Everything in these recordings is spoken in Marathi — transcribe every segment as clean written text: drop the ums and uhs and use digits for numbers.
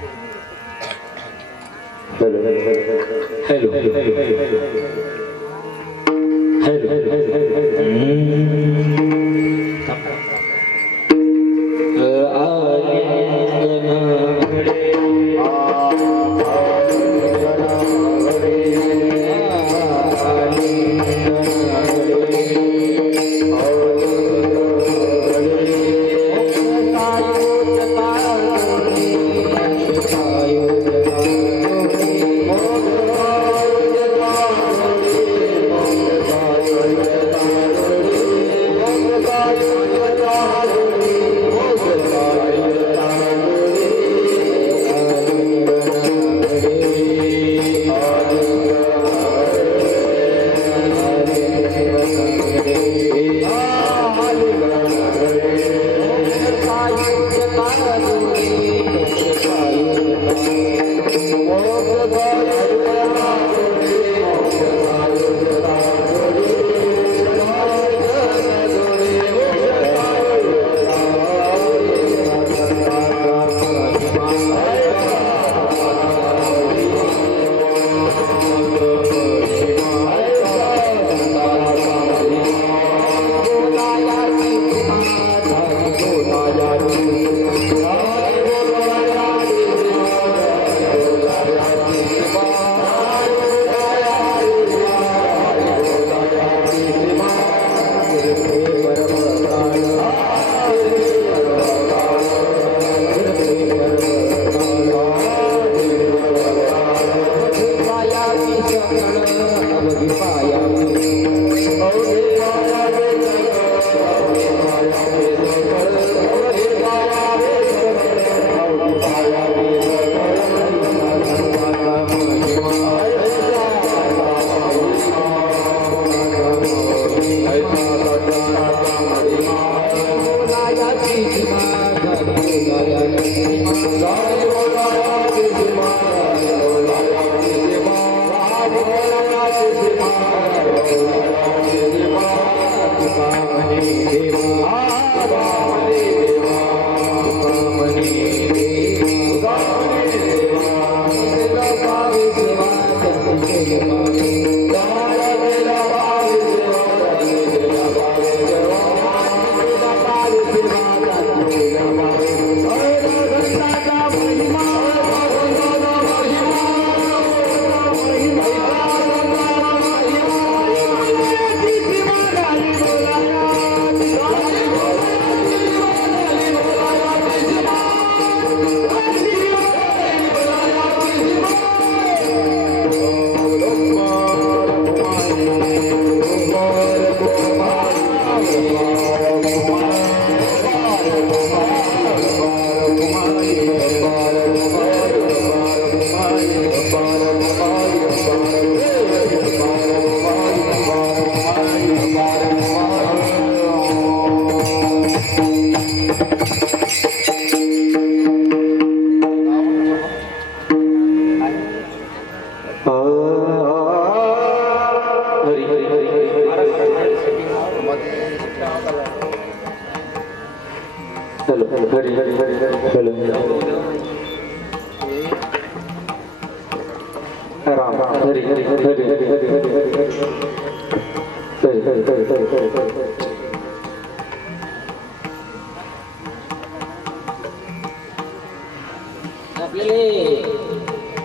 हेलो हेलो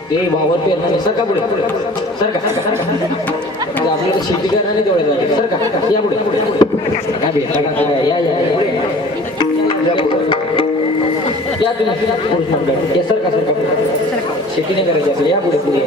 ते वावर पेरणारे सरका पुढे सरका आपल्याला शेती करणारे तेवढे पाहिजे सरका या पुढे या या या तुम्ही या सरका सरका शेती नाही करायची आपल्याला या पुढे पुढे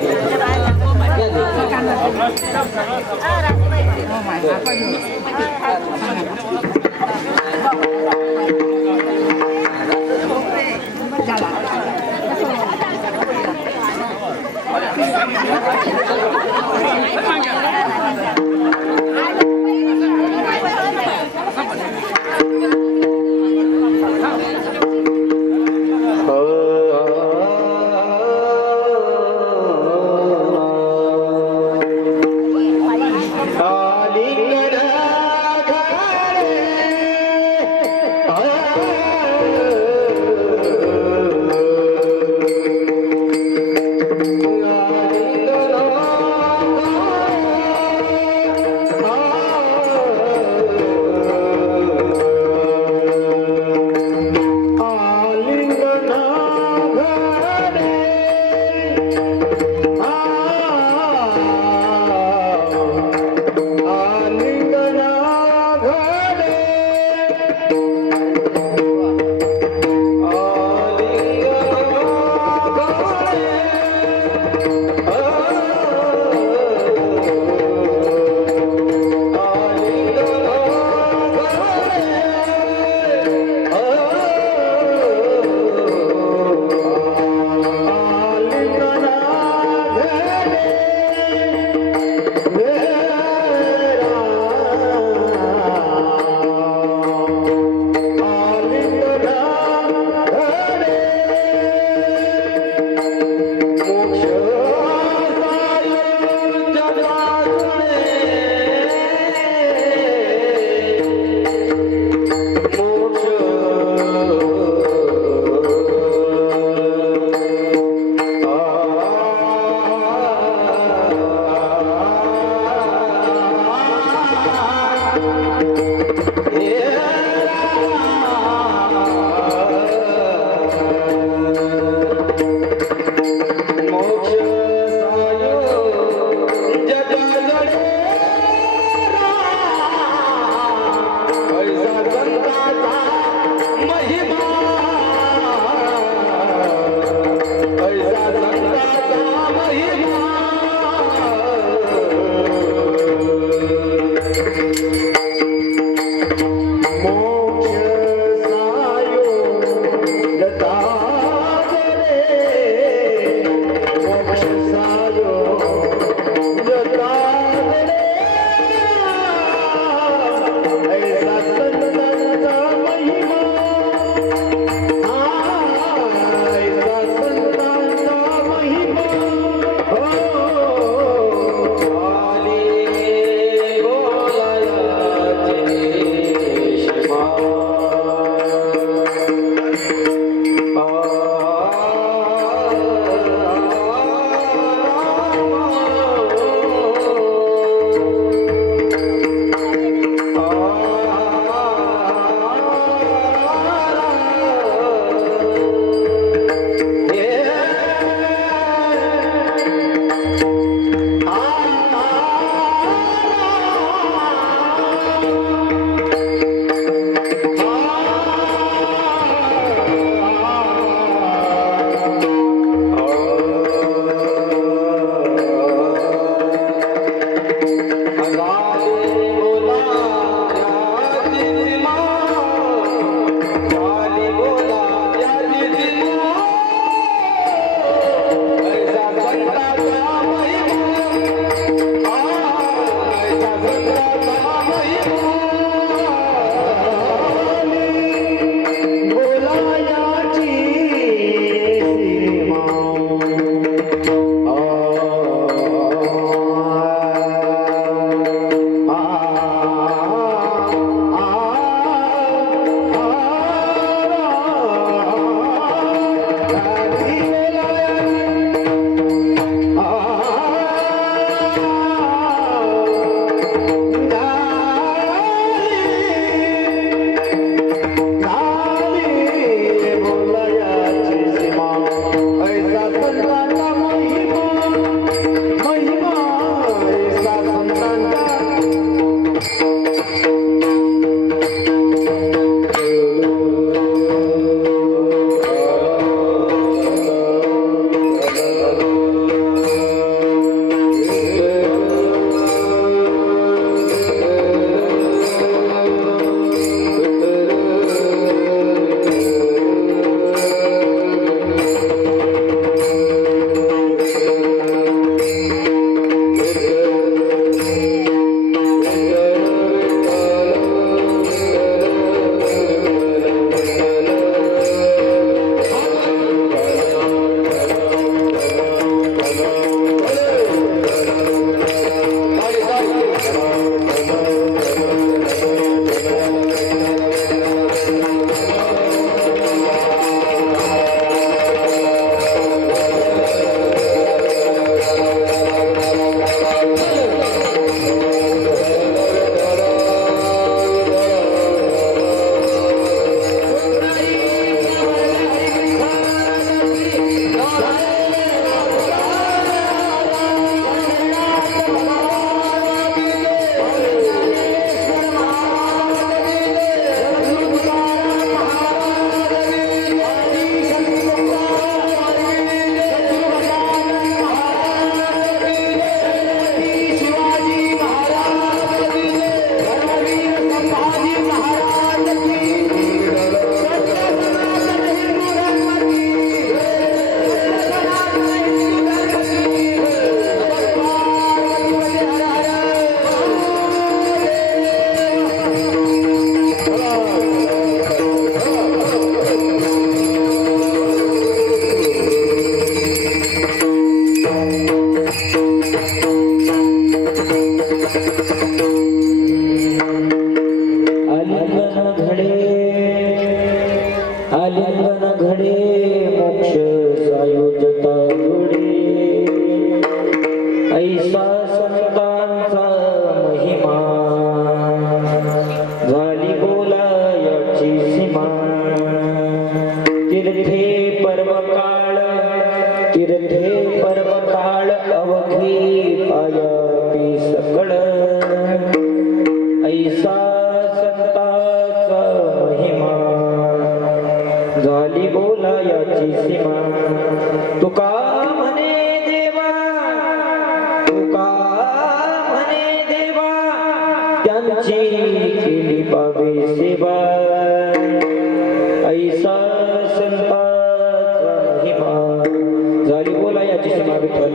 वाघी पाया पी सकळ ऐसा संताचा महिमा झाली बोलायाची सीमा तुका म्हणे देवा तुका म्हणे देवा त्यांची केली पावे सेवा ऐसा संताचा महिमा झाली बोलायाची सीमा विठ्ठल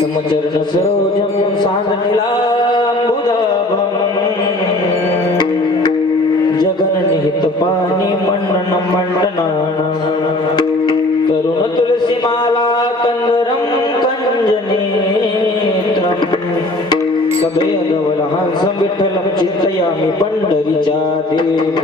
समचरण सरोजम साधनीला जगन निहित पाणी मंडन मंडनाना करुण तुलसी माला कंदरम कंजनेत्रम सदय धवल हांसं विठ्ठलम चिंतयामि पंढरीच्या देव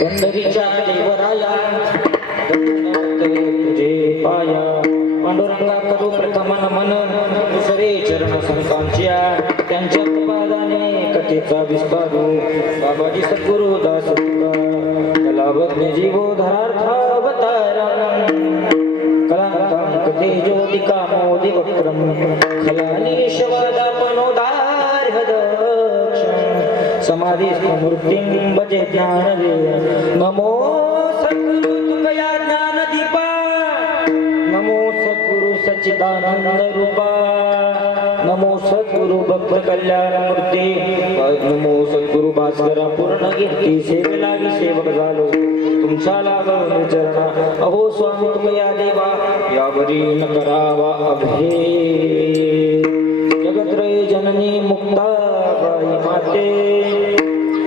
पंढरीच्या देवराया तुझे पाया पांडुरंगा करू प्रथम नमन दुसरे चरण संतांच्या त्यांच्या कृपादाने कथेचा विस्तारू बाबाजी सद्गुरु दास कलावज्ञ जीवोधार्थावतारा कलांकांक तेजोदिका मोदी वक्रम खलानीशवादापनोदार्ह समाधी मूर्तिं भजे ज्ञानदेव नमो सद्गुरु तुकया ज्ञानदीपा नमो सद्गुरु सच्चिदानंद रूपा नमो सद्गुरु भक्त कल्याण मूर्ती नमो सद्गुरु भास्करा पूर्ण कीर्ती सेवेला सेवक झालो तुमच्या लागून चरणा अहो स्वामी तुकया देवा यावरी न करावा अभे जगत्रय जननी मुक्ता बाई माते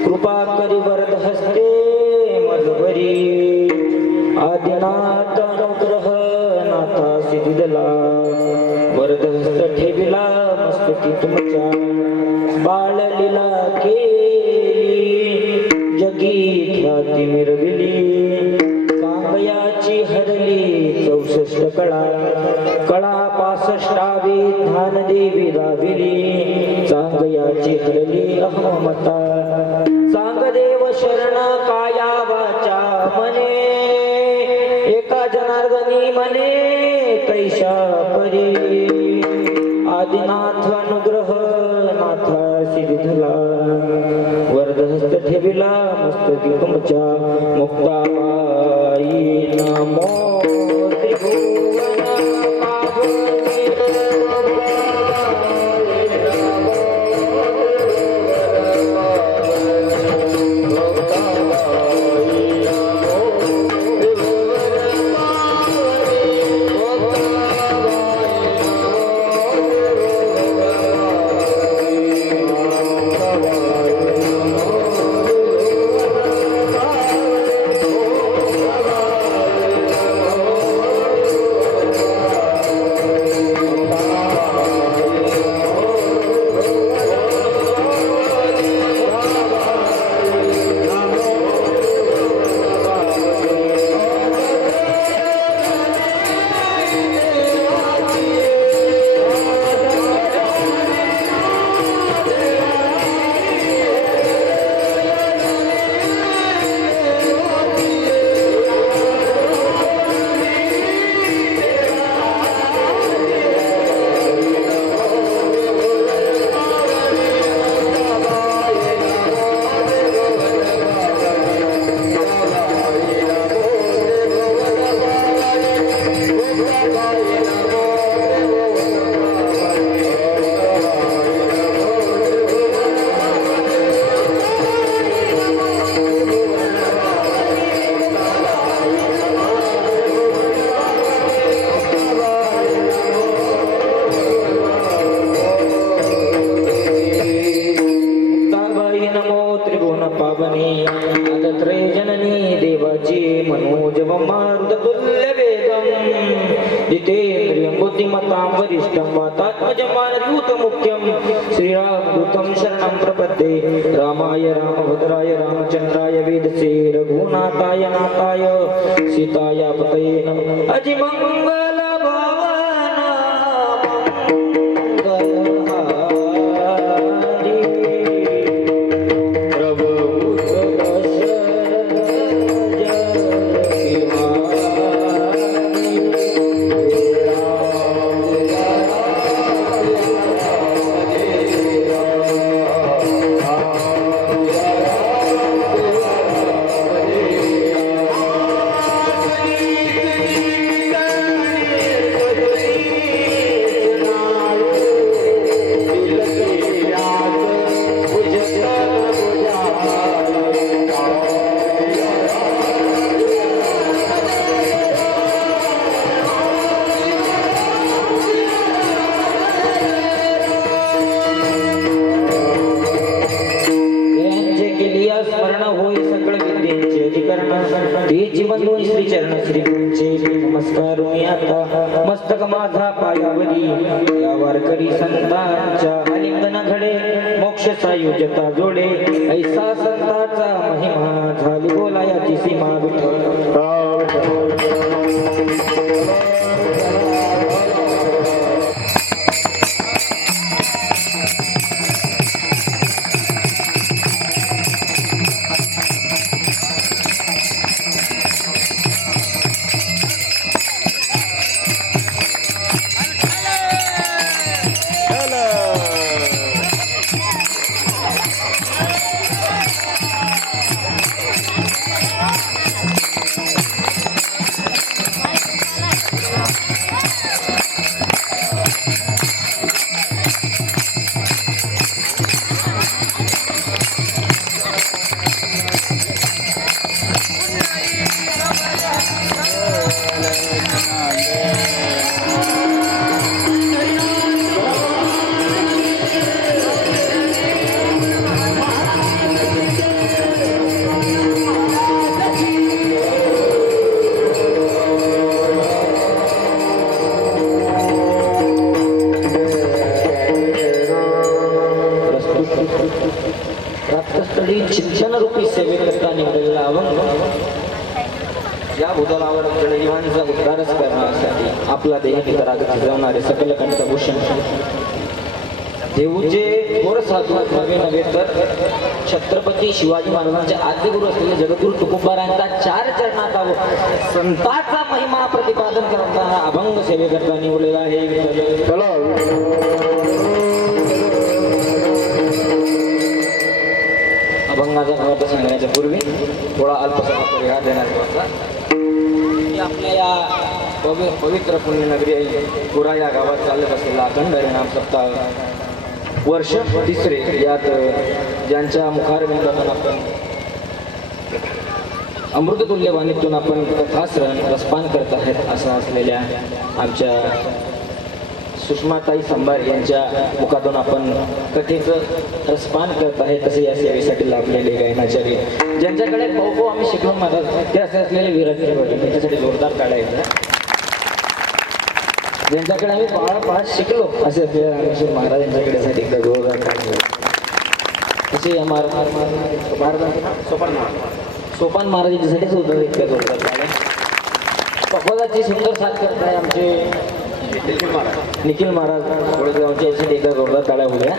कृपा करी वरद हस्ते मधुवरी आदिनाथ अनुग्रह नाथा सिद्धिदला वरद हस्त ठेविला मस्तकी तुमच्या बाळ लीला केली जगी ती मिरविली कांबयाची हरली 64 कळा कळा 65 धान देवी दाविली चांगयाची हरली अहमता सांग देव शरण काया वाचा मने एका जनार्दनी मने तैशा परी आदिनाथ अनुग्रह नाथा सिद्धिला वरदहस्त ठेविला मस्तकी तुमच्या मुक्ताबाई नमो त्रिभुवन पावनी जितेन्द्रियं बुद्धिमतां वरिष्ठं वातात्मजमानयूतं मुख्यं श्रीरामदूतं शरणं प्रपद्ये रामाय रामभद्राय रामचन्द्राय वेदसे रघुनाथाय नाथाय सीताय पतये नमः अजिमङ्गल भवना नमस्कार मी आता मस्तक माझा पायावरी या वारकरी संतांच्या आलिंगन घडे मोक्ष सायुज्यता जोडे ऐसा संतांचा महिमा झाली बोलायाची सीमा वचनरूपी सेवेकरता निवडलेला अभंग या भूतलावर जीवांचा उद्धारच करण्यासाठी आपला देह नितराग झिजवणारे सकल कंठभूषण देऊचे थोर साधू नव्हे तर छत्रपती शिवाजी महाराजांचे आद्य गुरु असलेले जगद्गुरु तुकोबारायांचा 4 चरणाचा व संतांचा महिमा प्रतिपादन करताना अभंग सेवेकरता निवडलेला आहे. चला अभंगाचा अर्थ सांगण्याच्या पूर्वी थोडा अल्पसा परिहार देण्यात होता की आपल्या या पवित्र पुण्यनगरी पुरा या गावात चालत असलेला अखंड हरिनाम सप्ताह वर्ष 3रे यात ज्यांच्या मुखारविंदातून आपण अमृततुल्य वाणीतून आपण कथाश्रवण रसपान करत आहेत असं असलेल्या आमच्या सुषमाताई संभार यांच्या मुखातून आपण कथेचं रसपान करत आहे. तसे या सेवेसाठी लाभलेले गायनाचार्य ज्यांच्याकडे भाऊ आम्ही शिकलो महाराज ते असे असलेले विराजी वडील त्यांच्यासाठी जोरदार काढायचं. ज्यांच्याकडे आम्ही पाळा शिकलो असे असलेल्या रामेश्वर महाराज यांच्याकडे साठी एकदा जोरदार काढायचं. तसे सोपान महाराज यांच्यासाठी सुद्धा एकदा जोरदार काढायचं. पकवादाची सुंदर साथ करत आहे आमचे निखिल महाराज वडगावच्या यासाठी एकदा जोरदार काढा होत्या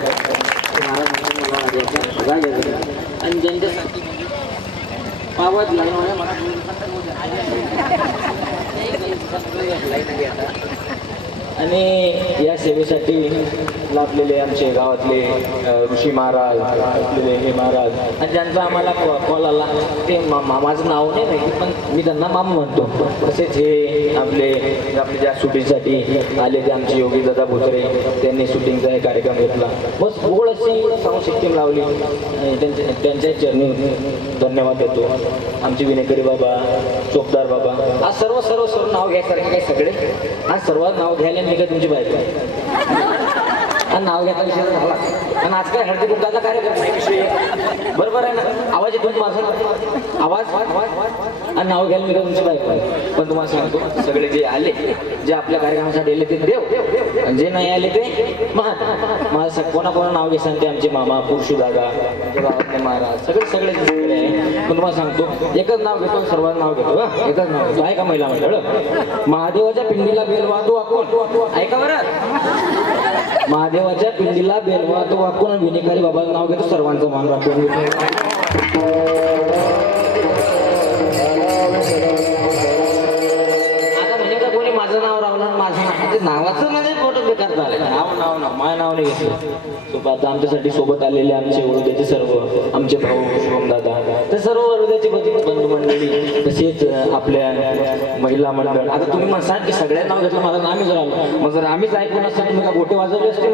आणि ज्यांच्यासाठी आवाज आणि या सेवेसाठी लाभलेले आमचे गावातले ऋषी महाराज असलेले हे महाराज आणि ज्यांचा आम्हाला कॉल आला ते माझं नाव नाही माहिती पण मी त्यांना मामा म्हणतो. तसेच हे आपले ज्या शूटिंगसाठी आले ते आमचे योगी दादा भोसरे त्यांनी शूटिंगचा हे कार्यक्रम घेतला. बस गोड अशी साऊंड सिस्टीम लावली त्यांच्या चरणी धन्यवाद देतो. आमचे विनेकरी बाबा चोपदार बाबा आज सर्व सर्व सर्व नाव घ्यायसारखे काही सगळे आज सर्व नाव घ्यायला मी काय तुमची बायको आणि नाव घ्यायचा विषय झाला आणि आज काय हळदी कुंकाचा कार्यक्रम नाही विषय बरोबर आहे ना. आवाज येतो माझा आवाज आणि नाव घ्यायला मी काय तुमची बायको पण तुम्हाला सांगतो सगळे जे आले जे आपल्या कार्यक्रमासाठी आले ते देव आणि जे नाही आले ते माझं कोणा नाव घे सांगते आमचे मामा पुरुषू दादा गावातले महाराज सगळे आहे. पण तुम्हाला सांगतो एकच नाव घेतो सर्वांना नाव घेतो एकच नाव घेतो. ऐका महिला मंडळ महादेवाच्या पिंडीला बेल वाहतो वाकून ऐका बरं महादेवाच्या पिंडीला बेल वाहतो वाकून विनेकारी बाबाचं नाव घेतो सर्वांचं मान राखून. आता म्हणजे का कोणी माझं नाव रावलं माझं नावाचं म्हणजे फोटो बेकार झालं नाव माझ्या नाव नाही घेतलं. आता आमच्यासाठी सोबत आलेले आमचे वडोद्याचे सर्व आमचे भाऊ शुभम दादा ते सर्व वडोद्याचे बंधू मंडळी तसेच आपल्या महिला मंडळ. आता तुम्ही म्हणसाल की सगळ्या नाव घेतलं माझं नाव जर आलं मग जर आम्हीच ऐकून असतं तुम्ही का गोटे वाजवले असते.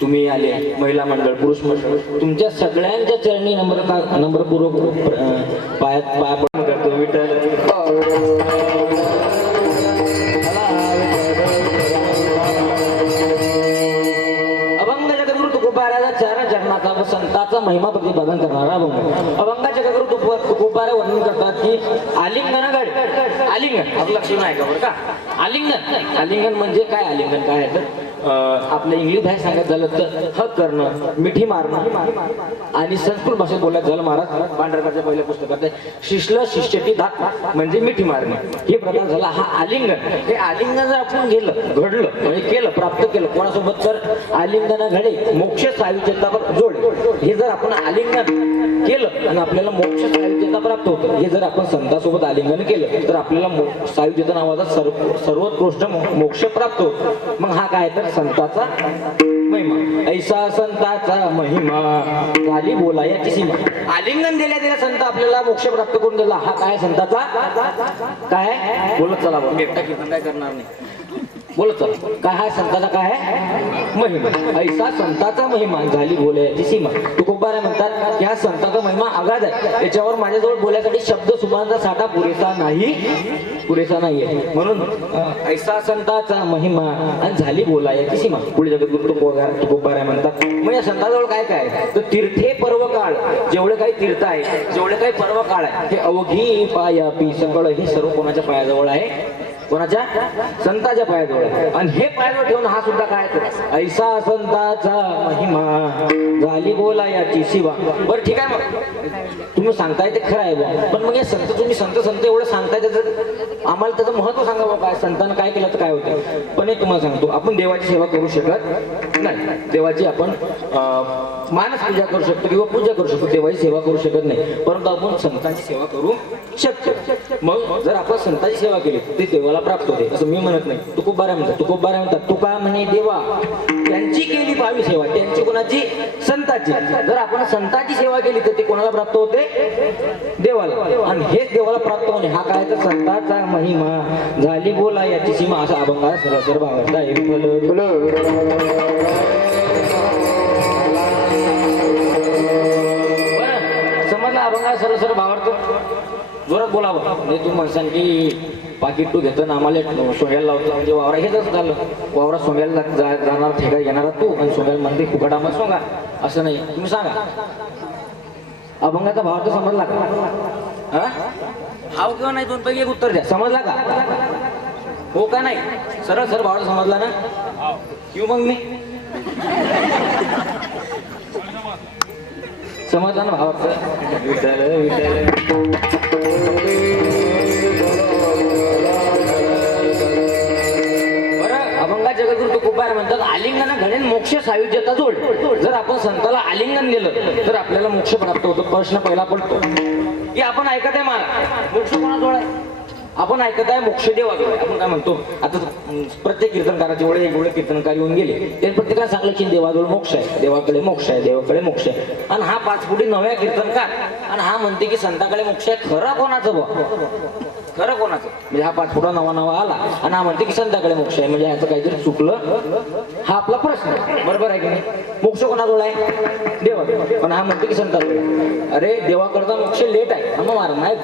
तुम्ही आले महिला मंडळ पुरुष मंडळ तुमच्या सगळ्यांच्या चरणी नम्रपूर्वक पाया पडून करतो. विठ्ठल संतांचा महिमा प्रतिपादन करणारा अभंगाच्या गगरू तुकोबारे वर्णन करतात की आलिंगनाकडे आलिंगन आपलं लक्ष नाही का बरं का. आलिंगन म्हणजे काय आलिंगन काय आहे तर आपल्या इंग्लिश भाषेत सांगायचं झालं तर हक करणं मिठी मारणं आणि संस्कृत भाषेत बोलायचं झालं महाराज पांढरकरच्या पहिल्या पुस्तकात शिश्ल शिष्यटी धाक म्हणजे मिठी मारणे हे प्रकार झाला. हा आलिंगन हे आलिंगन जर आपण घडलं म्हणजे केलं प्राप्त केलं कोणासोबत तर आलिंगना घडे मोक्ष सायुज्यतावर जोडे. हे जर आपण आलिंगन केलं आणि आपल्याला मोक्ष सायुज्यता प्राप्त होतं. हे जर आपण संतांसोबत आलिंगन केलं तर आपल्याला सायुज्यता नावाचा सर्वोत्कृष्ट मोक्ष प्राप्त होतो. मग हा काय तर संताचा महिमा ऐसा संताचा महिमा झाली बोलायाची सीमा. आलिंगन दिल्या संत आपल्याला मोक्ष प्राप्त करून दिला. हा काय संताचा काय बोलत चला एकटा कीर्तन काय करणार नाही बोलत चला काय हा संताचा काय आहे महिमा ऐसा संताचा महिमा झाली बोलायाची सीमा. तुकोबारे म्हणतात की हा संताचा महिमा आगाध आहे याच्यावर माझ्याजवळ बोलायसाठी शब्द सुभांचा साठा पुरेसा नाहीये म्हणून ऐसा संताचा महिमा आणि झाली बोलायाची सीमा. पुढे जगद्गुरु तुकोबारे म्हणतात मग या संताजवळ काय काय तर तीर्थे पर्व काळ जेवढे काही तीर्थ आहे जेवढे काही पर्व काळ आहे हे अवघी पायापी सगळं हे सर्व कोणाच्या पायाजवळ आहे कोणाच्या? संताच्या पायाजवळ. आणि हे पायाजवळ ठेवून हा सुद्धा काय ऐसा संताचा महिमा झाली बोला याची शिवा. बरं ठीक आहे, मग तुम्ही सांगताय ते खरं आहे बा, पण मग हे संत तुम्ही संत एवढं सांगताय त्याचं आम्हाला त्याचं महत्व सांगा बा. काय संतांना काय केलं तर काय होतं. पण हे तुम्हाला सांगतो, आपण देवाची सेवा करू शकत नाही. देवाची आपण मानस पूजा करू शकतो किंवा पूजा करू शकतो, देवाची सेवा करू शकत नाही. परंतु आपण संतांची सेवा करू शकतो. मग जर आपण संतांची सेवा केली ती देवाला प्राप्त होते असं मी म्हणत नाही. तुकोबारा म्हणतात तुका म्हणे देवा त्यांची केली भावी सेवा. त्यांची कोणाची? संतांची. जर आपण संतांची सेवा केली तर ते कोणाला प्राप्त होते? देवाला. आणि हेच देवाला प्राप्त होणे हा काय तर संतांचा महिमा झाली बोला याची सीमा असा अभंगाला सरसर भावाचा आहे. समजला अभंगाला सरसर भावार्थ? जोरात बोलावं. म्हणजे तुम्ही म्हणसान की पाकिट तू घेतो ना आम्हाला सोंग्याला लावतो म्हणजे वावरा हेच झालं. वावरा सोंग्याला जाणार ठेका घेणारा तू आणि सोंग्याला म्हणते फुकट आम्हाला सोंगा असं नाही. तुम्ही सांगा अभंगाचा भावार्थ समजला का? हाव किंवा नाही दोन पैकी एक उत्तर द्या. समजला का? हो का नाही? सरळ सरळ भावार्थ समजला ना? येऊ मग मी समजला ना भावार्थ? जगद्गुरु तुकोबार म्हणतात आलिंगन घडेन मोक्ष सायुज्यता जोड. जर आपण संताला आलिंगन दिलं तर आपल्याला मोक्ष प्राप्त होतो. प्रश्न पहिला पडतो की आपण ऐकत आहे मला मोक्ष कोणाजवळ आहे? आपण ऐकत आहे मोक्ष देवाजवळ आहे. आपण काय म्हणतो आता प्रत्येक कीर्तनकाराचे एवढे कीर्तनकार येऊन गेले ते प्रत्येकाला सांगलं की देवाजवळ मोक्ष आहे, देवाकडे मोक्ष आहे, देवाकडे मोक्ष आहे. आणि हा 5 फुटी नव्या कीर्तनकार आणि हा म्हणते की संताकडे मोक्ष आहे. खरं कोणाचं बा? खरं कोणाचं? म्हणजे हा 5 फुटा नवा आला आणि हा म्हणते की संताकडे मोक्ष आहे. म्हणजे ह्याचं काहीतरी चुकलं हा आपला प्रश्न. बरोबर आहे की नाही? मोक्ष कोणाजवळ आहे? देवा. पण हा म्हणते की संताकडे. अरे देवाकडचा मोक्ष लेट आहे. मग मार नाही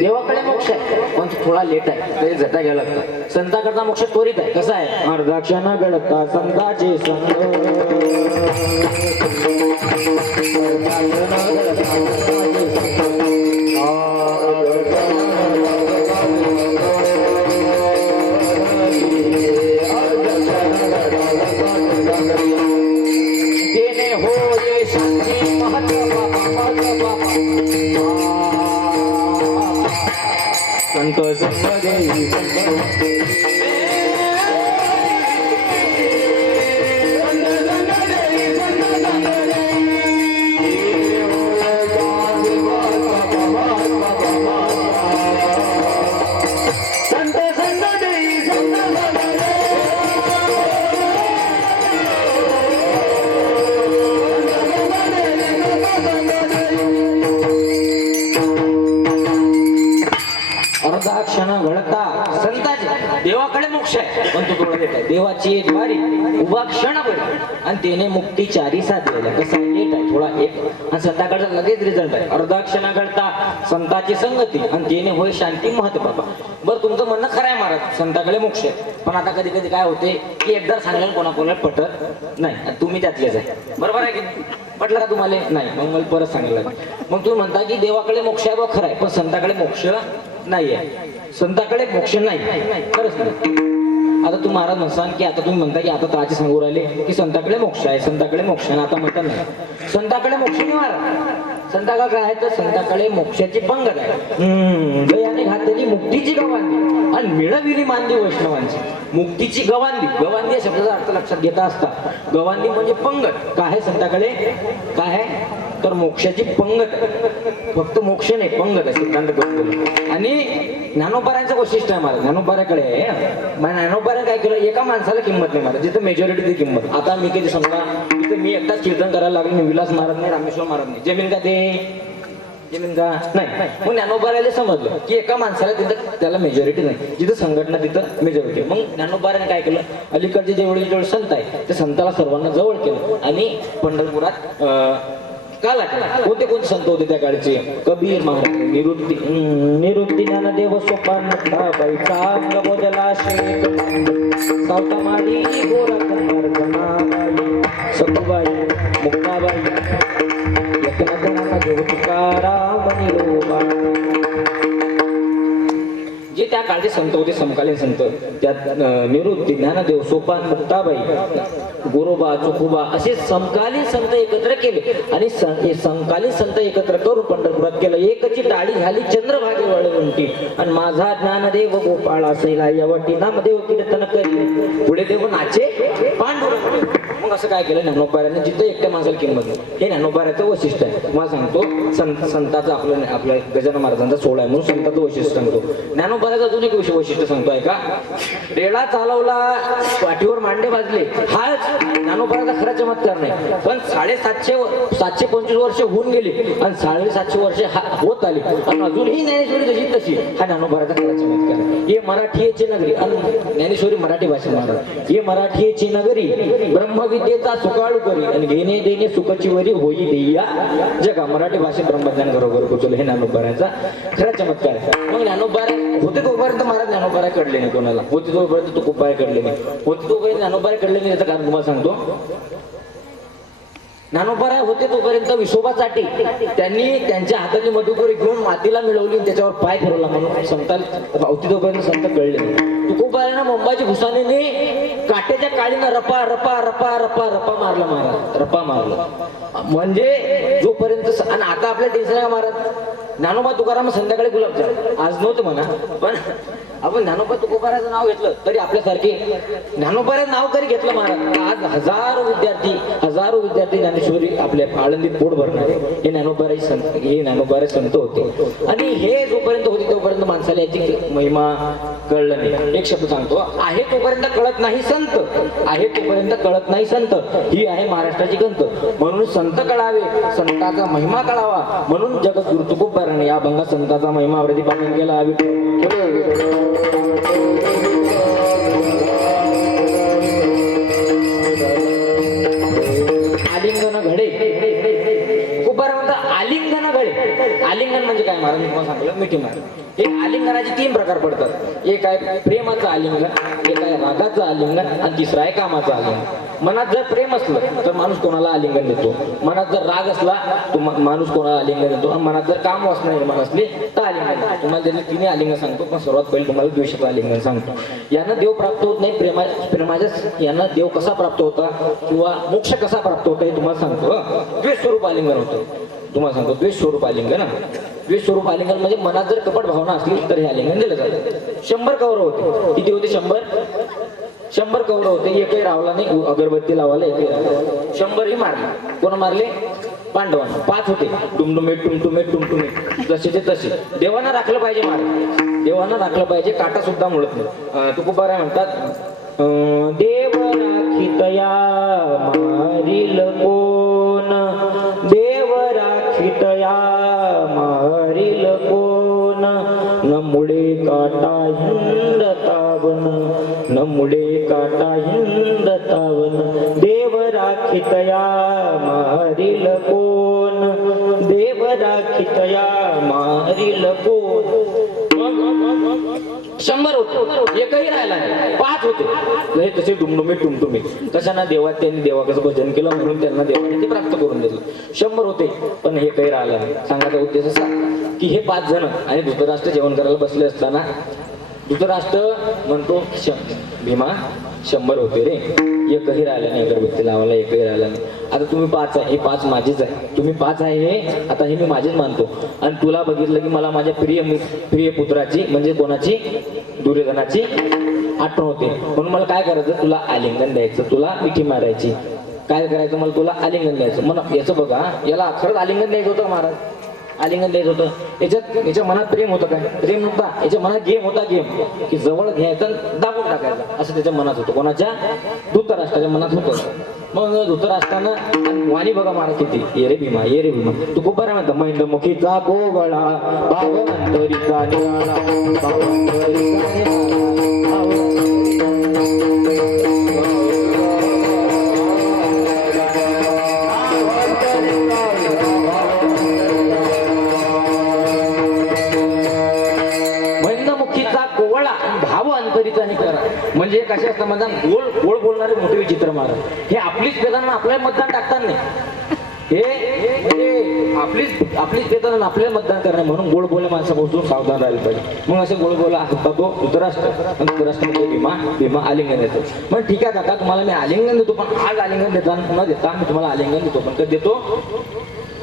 देवाकडे मोक्ष आहे पण थोडा लेट आहे. ते झटा घ्यायला लागतं. संताकडचा मोक्ष त्वरित आहे. कसा आहे? अर्धाक्षण घडता संताचे संग क्षण घडता संताचे. देवाकडे मोक्ष आहे पण तो थोडा लेट आहे. देवाची एक वारी उभा क्षण पडला आणि त्याने मुक्ती 4 साधलेला. कसा लेट आहे थोडा एक. आणि संताकडचा लगेच रिझल्ट आहे. अर्धा क्षण घडता संताची संगती आणि त्याने होय शांती महत्व. बाबा बरं तुमचं म्हणणं खरं आहे महाराज संताकडे मोक्ष आहे. पण आता कधी कधी काय होते की एकदा सांगायला कोणाकोणाला पटत नाही. तुम्ही त्यातलेच आहे. बरोबर आहे की पटलं का तुम्हाला? नाही. मग मला परत सांगायला मग तुम्ही म्हणता की देवाकडे मोक्ष आहे बा खरं आहे पण संताकडे मोक्ष नाही आहे. संताकडे मोक्ष नाही खरंच नाही. आता तुम्ही महाराज म्हणसान की आता तुम्ही म्हणता की आता ताजी सांगू राहिले की संताकडे मोक्ष आहे, संताकडे मोक्ष आहे. आता म्हणता नाही संताकडे मोक्ष नाही महाराज. संताका काय आहे तर संताकडे मोक्षाची पंगत आहे. याने घातलेली मुक्तीची गवांधी आणि मिळविली मांदी वैष्णवांची. मुक्तीची गवांधी. गवांधी या शब्दाचा अर्थ लक्षात घेता असता गवांधी म्हणजे पंगत. काय आहे संताकडे? काय आहे तर मोक्षाची पंगत. फक्त मोक्ष नाही पंगत आहे सिद्धांत करून. आणि ज्ञानोबाऱ्यांचं वैशिष्ट्य आहे महाराज. ज्ञानोबाऱ्याकडे ज्ञानोबाऱ्या काय केलं एका माणसाला किंमत नाही महाराज. जिथं मेजॉरिटी ती किंमत. आता मी कधी समजा तिथे मी एकटाच कीर्तन करायला लागलो. मी विलास महाराज नाही, रामेश्वर महाराज नाही. जमीन का ते जमीन का नाही. मग ज्ञानोबाऱ्याला समजलं की एका माणसाला तिथं त्याला मेजॉरिटी नाही. जिथं संघटना तिथं मेजॉरिटी. मग ज्ञानोबाऱ्याने काय केलं अलीकडचे जेवढे संत आहे ते संताला सर्वांना जवळ केलं आणि पंढरपुरात काल आठवलं. कोणते कोणते संत होते त्या काळचे? कबीर महाराज, निवृत्ती ज्ञानदेव सोपान मुक्ताबाई, चांग बोजला शेख सावतामाडी गोरा कुंभार जनाबाई, सखुबाई मुक्ताबाई, एकनाथ देव तुकाराम निरोबा. जे त्या काळचे संत होते, समकालीन संत, त्यात निवृत्ती ज्ञानदेव सोपान मुक्ताबाई, गोरोबा चोखोबा असे समकालीन संत एकत्र केले आणि समकालीन संत एकत्र करून पंढरपुरात केलं. एकची टाळी झाली चंद्रभागे वळवंटी आणि माझा ज्ञानदेव गोपाळ असेला यावटी नामदेव कीर्तन करी पुढे देव नाचे पांडुरंग. मग असं काय केलं ज्ञानोबाऱ्याने, जिथं एकट्या माणसाला किंमत नाही. हे ज्ञानोबाऱ्याचं वैशिष्ट्य आहे. तुम्हाला सांगतो संताचं आपल्या गजानन महाराजांचा सोहळा आहे म्हणून संताचं वैशिष्ट्य सांगतो. ज्ञानोबाऱ्याचं अजून एक वैशिष्ट्य सांगतोय का? रेडा चालवला, पाठीवर मांडे भाजले, हाच ज्ञानोबाऱ्याचा खरा चमत्कार नाही. पण 725 वर्ष होऊन गेली आणि 750 वर्ष होत आली आणि अजूनही ज्ञानेश्वरी जशी तशी, हा ज्ञानोबाऱ्याचा खरा चमत्कार आहे. हे मराठीची नगरी आणि ज्ञानेश्वरी मराठी भाषेत महाराज, हे मराठीची नगरी ब्रह्मविद्येचा सुकाळू करी आणि घेणे देणे सुखची वरी होई देया जगा. मराठी भाषेत ब्रह्मज्ञान घरोघर पोचवलं, हे ज्ञानोबाऱ्याचा खरा चमत्कार आहे. मग ज्ञानोबाऱ्या होते तोपर्यंत महाराज ज्ञानोबाऱ्या कडले नाही कोणाला, होते तोपर्यंत तो कुपाय कडले नाही, होते तोपर्यंत ज्ञानोबाऱ्या कडले नाही. याचं कारण तुम्हाला सांगतो. ज्ञानोबाऱ्या होते तोपर्यंत विसोबासाठी त्यांनी त्यांच्या हाताची मधुकरी घेऊन मातीला मिळवली, त्याच्यावर पाय फिरवला म्हणून संतांना होती तोपर्यंत संत कळले. तुकोबाऱ्यानं मुंबाची भुसानीने काट्याच्या काळीनं रपा रपा रपा रपा रपा मारला महाराज, रपा मारला म्हणजे जोपर्यंत. आणि आता आपल्या टेन्शन महाराज ज्ञानोबा तुकाराम संध्याकाळी गुलाबजाम, आज नव्हतं म्हणा, पण आपण ज्ञानोबा तुकोबाऱ्याचं नाव घेतलं तरी आपल्यासारखे ज्ञानोबाऱ्याचं नाव तरी घेतलं महाराज. आज हजारो विद्यार्थी ज्ञानेश्वरी आपल्या आळंदीत पोट भरणारे हे ज्ञानोबारे संत होते. आणि हे जोपर्यंत होते तोपर्यंत माणसाला याची महिमा कळलं नाही. एक शब्द सांगतो, आहे तोपर्यंत कळत नाही संत, आहे तोपर्यंत कळत नाही संत, ही आहे महाराष्ट्राची गंत. म्हणून संत कळावे, संताचा महिमा कळावा, म्हणून जगद्गुरु तुकोबाराने या अभंगात संताचा महिमा प्रतिपादन केला. आलिंगन घडे, तुकोबारा म्हणतात आलिंगन घडे. आलिंगन म्हणजे काय महाराज मी तुम्हाला सांगितलं, मिठी मार. हे आलिंगनाचे 3 प्रकार पडतात. एक आहे प्रेमाचं आलिंगन, एक आहे रागाचं आलिंगन आणि तिसरं आहे कामाचं आलिंगन. मनात जर प्रेम असलं तर माणूस कोणाला आलिंगन देतो, मनात जर राग असला तो माणूस कोणाला आलिंगन देतो, आणि मनात जर काम वासना निर्माण असली तर आलिंगन देतो. तुम्हाला त्याने 3 आलिंगन सांगतो, पण सर्वात पहिले तुम्हाला द्वेषाचं आलिंगन सांगतो. यानं देव प्राप्त होत नाही, प्रेमाच्या यानं देव कसा प्राप्त होता किंवा मोक्ष कसा प्राप्त होता हे तुम्हाला सांगतो. द्वेष स्वरूप आलिंगन होतं, तुम्हाला सांगतो. द्वेष स्वरूप आलिंगन, द्वेष स्वरूप आलिंगन म्हणजे मनात जर कपट भावना असली तर हे आलिंगन दिलं जातं. 100 कौरव होते. किती होते? 100 कौरव होते. एकही रावला नाही, अगरबत्ती लावायला एकही रावला. 100 मारले. कोण मारले? पांडवांना. 5 होते. टुमटुमे टुमटुमे टुमटुमे, जसेचे तसे. देवांना राखलं पाहिजे महाराज, देवांना राखलं पाहिजे, काटा सुद्धा मुळत नाही. तुकोबारा म्हणतात, देव राखितया मारिल कोण, देव राखितया मारिल कोण, न मुळे काटा हिंदतावन, न मुळे काटा हिंदतावन, देव राखितया मारिल कोण, देव राखितया मारिल कोण. 100 होते, एकही राहिला नाही. 5 होते. हे तसे टुमटुमे टुमटुमे. कशाना? त्यांनी देवाचं भजन केलं म्हणून त्यांना देवाने ते प्राप्त करून दिलं. 100 होते पण हे काही राहिलं नाही. सांगायचा उद्देश असा की हे 5 जण आणि धृतराष्ट्र जेवण करायला बसले असताना धृतराष्ट्र म्हणतो, भीमा 100 होते रे, एकही राहिला नाही, अगरबत्ती लावायला एकही राहिला नाही. आता तुम्ही 5 आहे, हे 5 माझेच आहे, तुम्ही 5 आहे, हे आता हे मी माझेच मानतो. आणि तुला बघितलं की मला माझ्या प्रिय पुत्राची म्हणजे कोणाची? दुर्योधनाची आठवण होते. म्हणून मला काय करायचं? तुला आलिंगन द्यायचं, तुला मिठी मारायची. काय करायचं? मला तुला आलिंगन द्यायचं. मग याचं बघा, याला खरंच आलिंगन द्यायचं होतं महाराज, आलिंगन द्यायचं होतं. याच्या मनात प्रेम होतं काय? प्रेम नव्हता. याच्या मनात गेम होता, गेम की जवळ घ्यायचा दाबून टाकायचा असं त्याच्या मनात होतं. कोणाच्या? धृतराष्ट्राच्या मनात होतं. मग धृतराष्ट्रानं वाणी बघा महाराज किती, ये रे भीमा, ये रे भीमा. तुकोबारा म्हणतो, मैंदमुखीचा गोवळा भावंतरीचा निराळा, भावंतरीचा निराळा. अंतरिताने करा. म्हणजे कसे असतं माझा गोळ गोळ बोलणारे मोठे विचित्र महाराज. हे आपलीच पेदांना आपल्याला मतदान टाकतात नाही. हे म्हणजे आपलीच पेदांना आपल्याला मतदान करणार. म्हणून गोड बोलल्या माणसापासून सावधान राहिलं पाहिजे. मग असे गोड बोला होता तो धृतराष्ट्र. आणि धृतराष्ट्रामध्ये भीमा आलिंगन देतो. मग ठीक आहे काका तुम्हाला मी आलिंगन देतो, पण आज आलिंगन न देता मी तुम्हाला आलिंगन देतो. पण कधी देतो?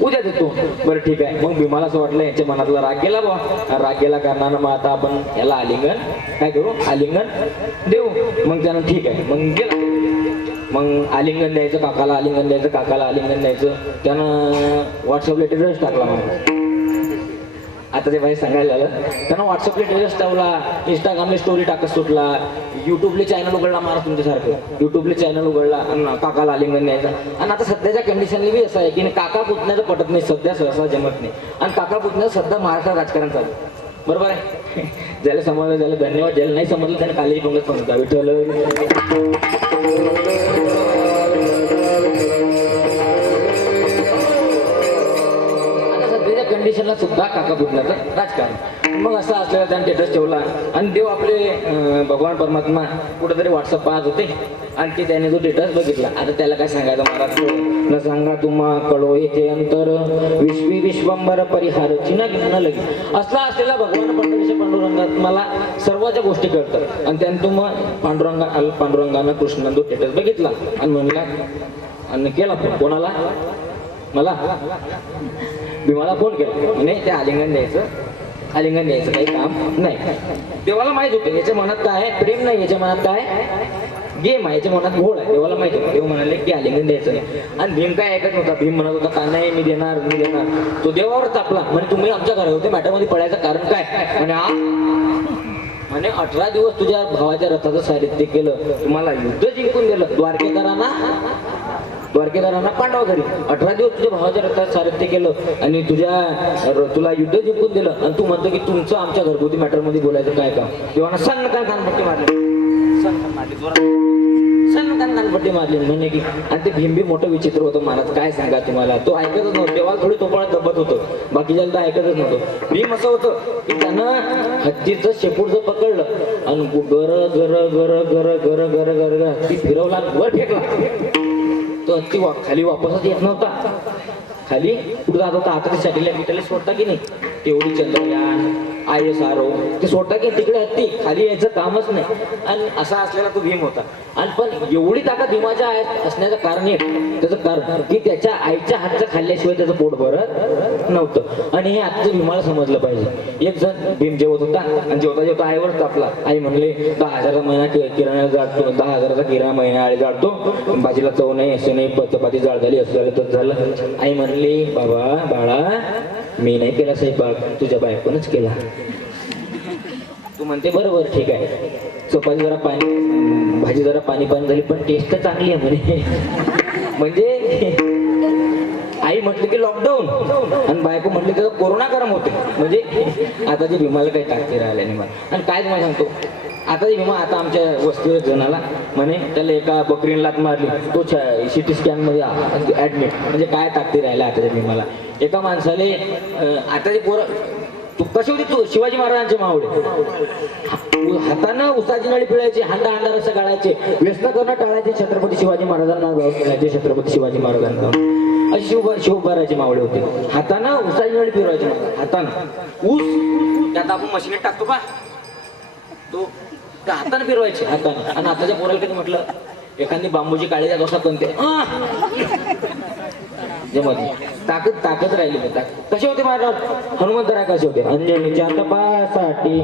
उद्या देतो. बरं ठीक आहे. मग भीमाला असं वाटलं याच्या मनातला राग गेला बा. राग गेला कारणानं मग आता आपण याला आलिंगन काय करू? आलिंगन देऊ. मग त्यानं ठीक आहे मग गेला. मग आलिंगन द्यायचं काकाला, आलिंगन द्यायचं काकाला, आलिंगन द्यायचं. त्यानं व्हॉट्सअपला टेटस टाकला. मग आता ते बाई सांगायला झालं त्यानं व्हॉट्सअपला टेटस टाकला, इंस्टाग्रामला स्टोरी टाकत सुटला, युट्यूबले चॅनल उघडला महाराज तुमच्यासारखं. युट्यूबले चॅनल उघडला आणि काकाला आलिंगन द्यायचं. आणि आता सध्याच्या कंडिशनला बी असं आहे की काका पुतण्याचं पटत नाही, सध्या सहसा जमत नाही. आणि काका पुतण्याचं सध्या महाराष्ट्रात राजकारण चालू. बरोबर आहे. ज्याला समजलं त्याला धन्यवाद, ज्याला नाही समजलं त्याने कालेजी पंगत समजा. विठ्ठल कंडिशनला सुद्धा काका पुतण्याचं राजकारण. मग असं असलेला त्याने स्टेटस ठेवला. आणि देव आपले भगवान परमात्मा कुठेतरी व्हॉट्सअप पाहत होते आणि ते त्याने जो स्टेटस बघितला. आता त्याला काय सांगायचं महाराज? न सांगा तुम्हा कळो येथे अंतर विश्वी विश्वंभर परिहार चिन्ह न लगे. असला असलेला भगवान पांडुरंगात मला सर्वाच्या गोष्टी कळतात. आणि त्याने मग पांडुरंगानं कृष्णानं तो स्टेटस बघितला आणि म्हणला आणि केला फोन. कोणाला? मला. भीमाला फोन केला. म्हणे ते आलिंगन द्यायचं काही काम नाही. देवाला माहित होतं याच्या मनात काय आहे, प्रेम नाही, याच्या मनात काय गेम आहे, याच्या मनात घोळ आहे. देवाला माहित होतं. देव म्हणाले की आलिंगन द्यायचं नाही. आणि भीम काय ऐकत नव्हता. भीम म्हणत होता का नाही मी देणार. तो देवावर तापला. म्हणजे तुम्ही आमच्या घरात होते मॅटामध्ये पडायचं कारण काय? म्हणे 18 दिवस तुझ्या भावाच्या रथाचं साहित्य केलं, तुम्हाला युद्ध जिंकून दिलं, द्वारकेदारांना पांडव घरी 18 दिवस तुझ्या भावाच्या रथात सारथ्य केलं आणि तुला युद्ध जिंकून दिलं. आणि तू म्हणतो की तुमचं आमच्या घरगुती मॅटर मध्ये बोलायचं काय काम? तेव्हा कानपट्टी मारली म्हणे की. आणि ते भीम बी मोठं विचित्र होतं महाराज. काय सांगा तुम्हाला, तो ऐकतच नव्हतं. तेव्हा थोडी तोपाळा दबत होतं, बाकीच्या तर ऐकतच नव्हतं. भीम असं होतं की त्यानं हत्तीचं शेपूट जर पकडलं आणि गर हत्ती फिरवला वर फेकला तो हत्ती खाली वापसच येत नव्हता. खाली कुठं जात होता? आता ते सॅटेलाइट सोडता की नाही, तेवढी चंद्रयान ISRO ते सोडता की तिकडे हत्ती खाली यायचं कामच नाही. आणि असा असलेला तो भीम होता. आणि पण एवढी ताकद भीमाच्या असण्याचं कारण एक त्याचं कारण की त्याच्या आईच्या हातचं खाल्ल्याशिवाय त्याचं पोट भरत नव्हतं. आणि हे आजचं भीमाला समजलं पाहिजे. एक जण भीम जेवत होता आणि जेवता आईवर तापला. आई म्हणले 10,000 महिना किराणा जाळतो, 10,000चा किराणा महिना जाळतो, भाजीला चव नाही, असं नाही, चपाती जाळ झाली, असं झालं तर झालं. आई म्हणली बाबा बाळा मी नाही केला स्वयंपाक, तुझ्या बायकोनच केला. तू म्हणते बरोबर ठीक आहे, चपाती जरा भाजी जरा पाणी झाली पण टेस्ट तर चांगली आहे म्हणे. म्हणजे आई म्हटलं की लॉकडाऊन आणि बायको म्हटली की कोरोना गरम होते. म्हणजे आता जे भीमाला काही टाकते राहिले नाही मला. आणि काय तुम्हाला सांगतो आता भीमा आता आमच्या वस्तीवर जणाला म्हणे त्याला एका बकरीने लात मारली, तो CT स्कॅन मध्ये ऍडमिट. म्हणजे काय टाकते राहिला आताच्या भीमाला. एका माणसाले आताची पोरं तू कशी होती तू शिवाजी महाराजांचे मावळे हातानं उसाची नळी पिळायची, हांडा रस्सा काढायचे, व्यसन करणं टाळायचे, छत्रपती शिवाजी महाराजांना करायचे, छत्रपती शिवाजी महाराजांना अशी शिवबाराचे मावळे होते. हातानं उसाची नळी पिळायचे, हातानं ऊस त्यात आपण मशिनीत टाकतो का तो हाताने फिरवायचे हाताने. आणि आताच्या पोराला कधी म्हटलं एखादी बांबूची काळी जात असा कोणते ताकद राहिली. कसे होते महाराज हनुमंतराय कसे होते? अंजनीच्या तपासाठी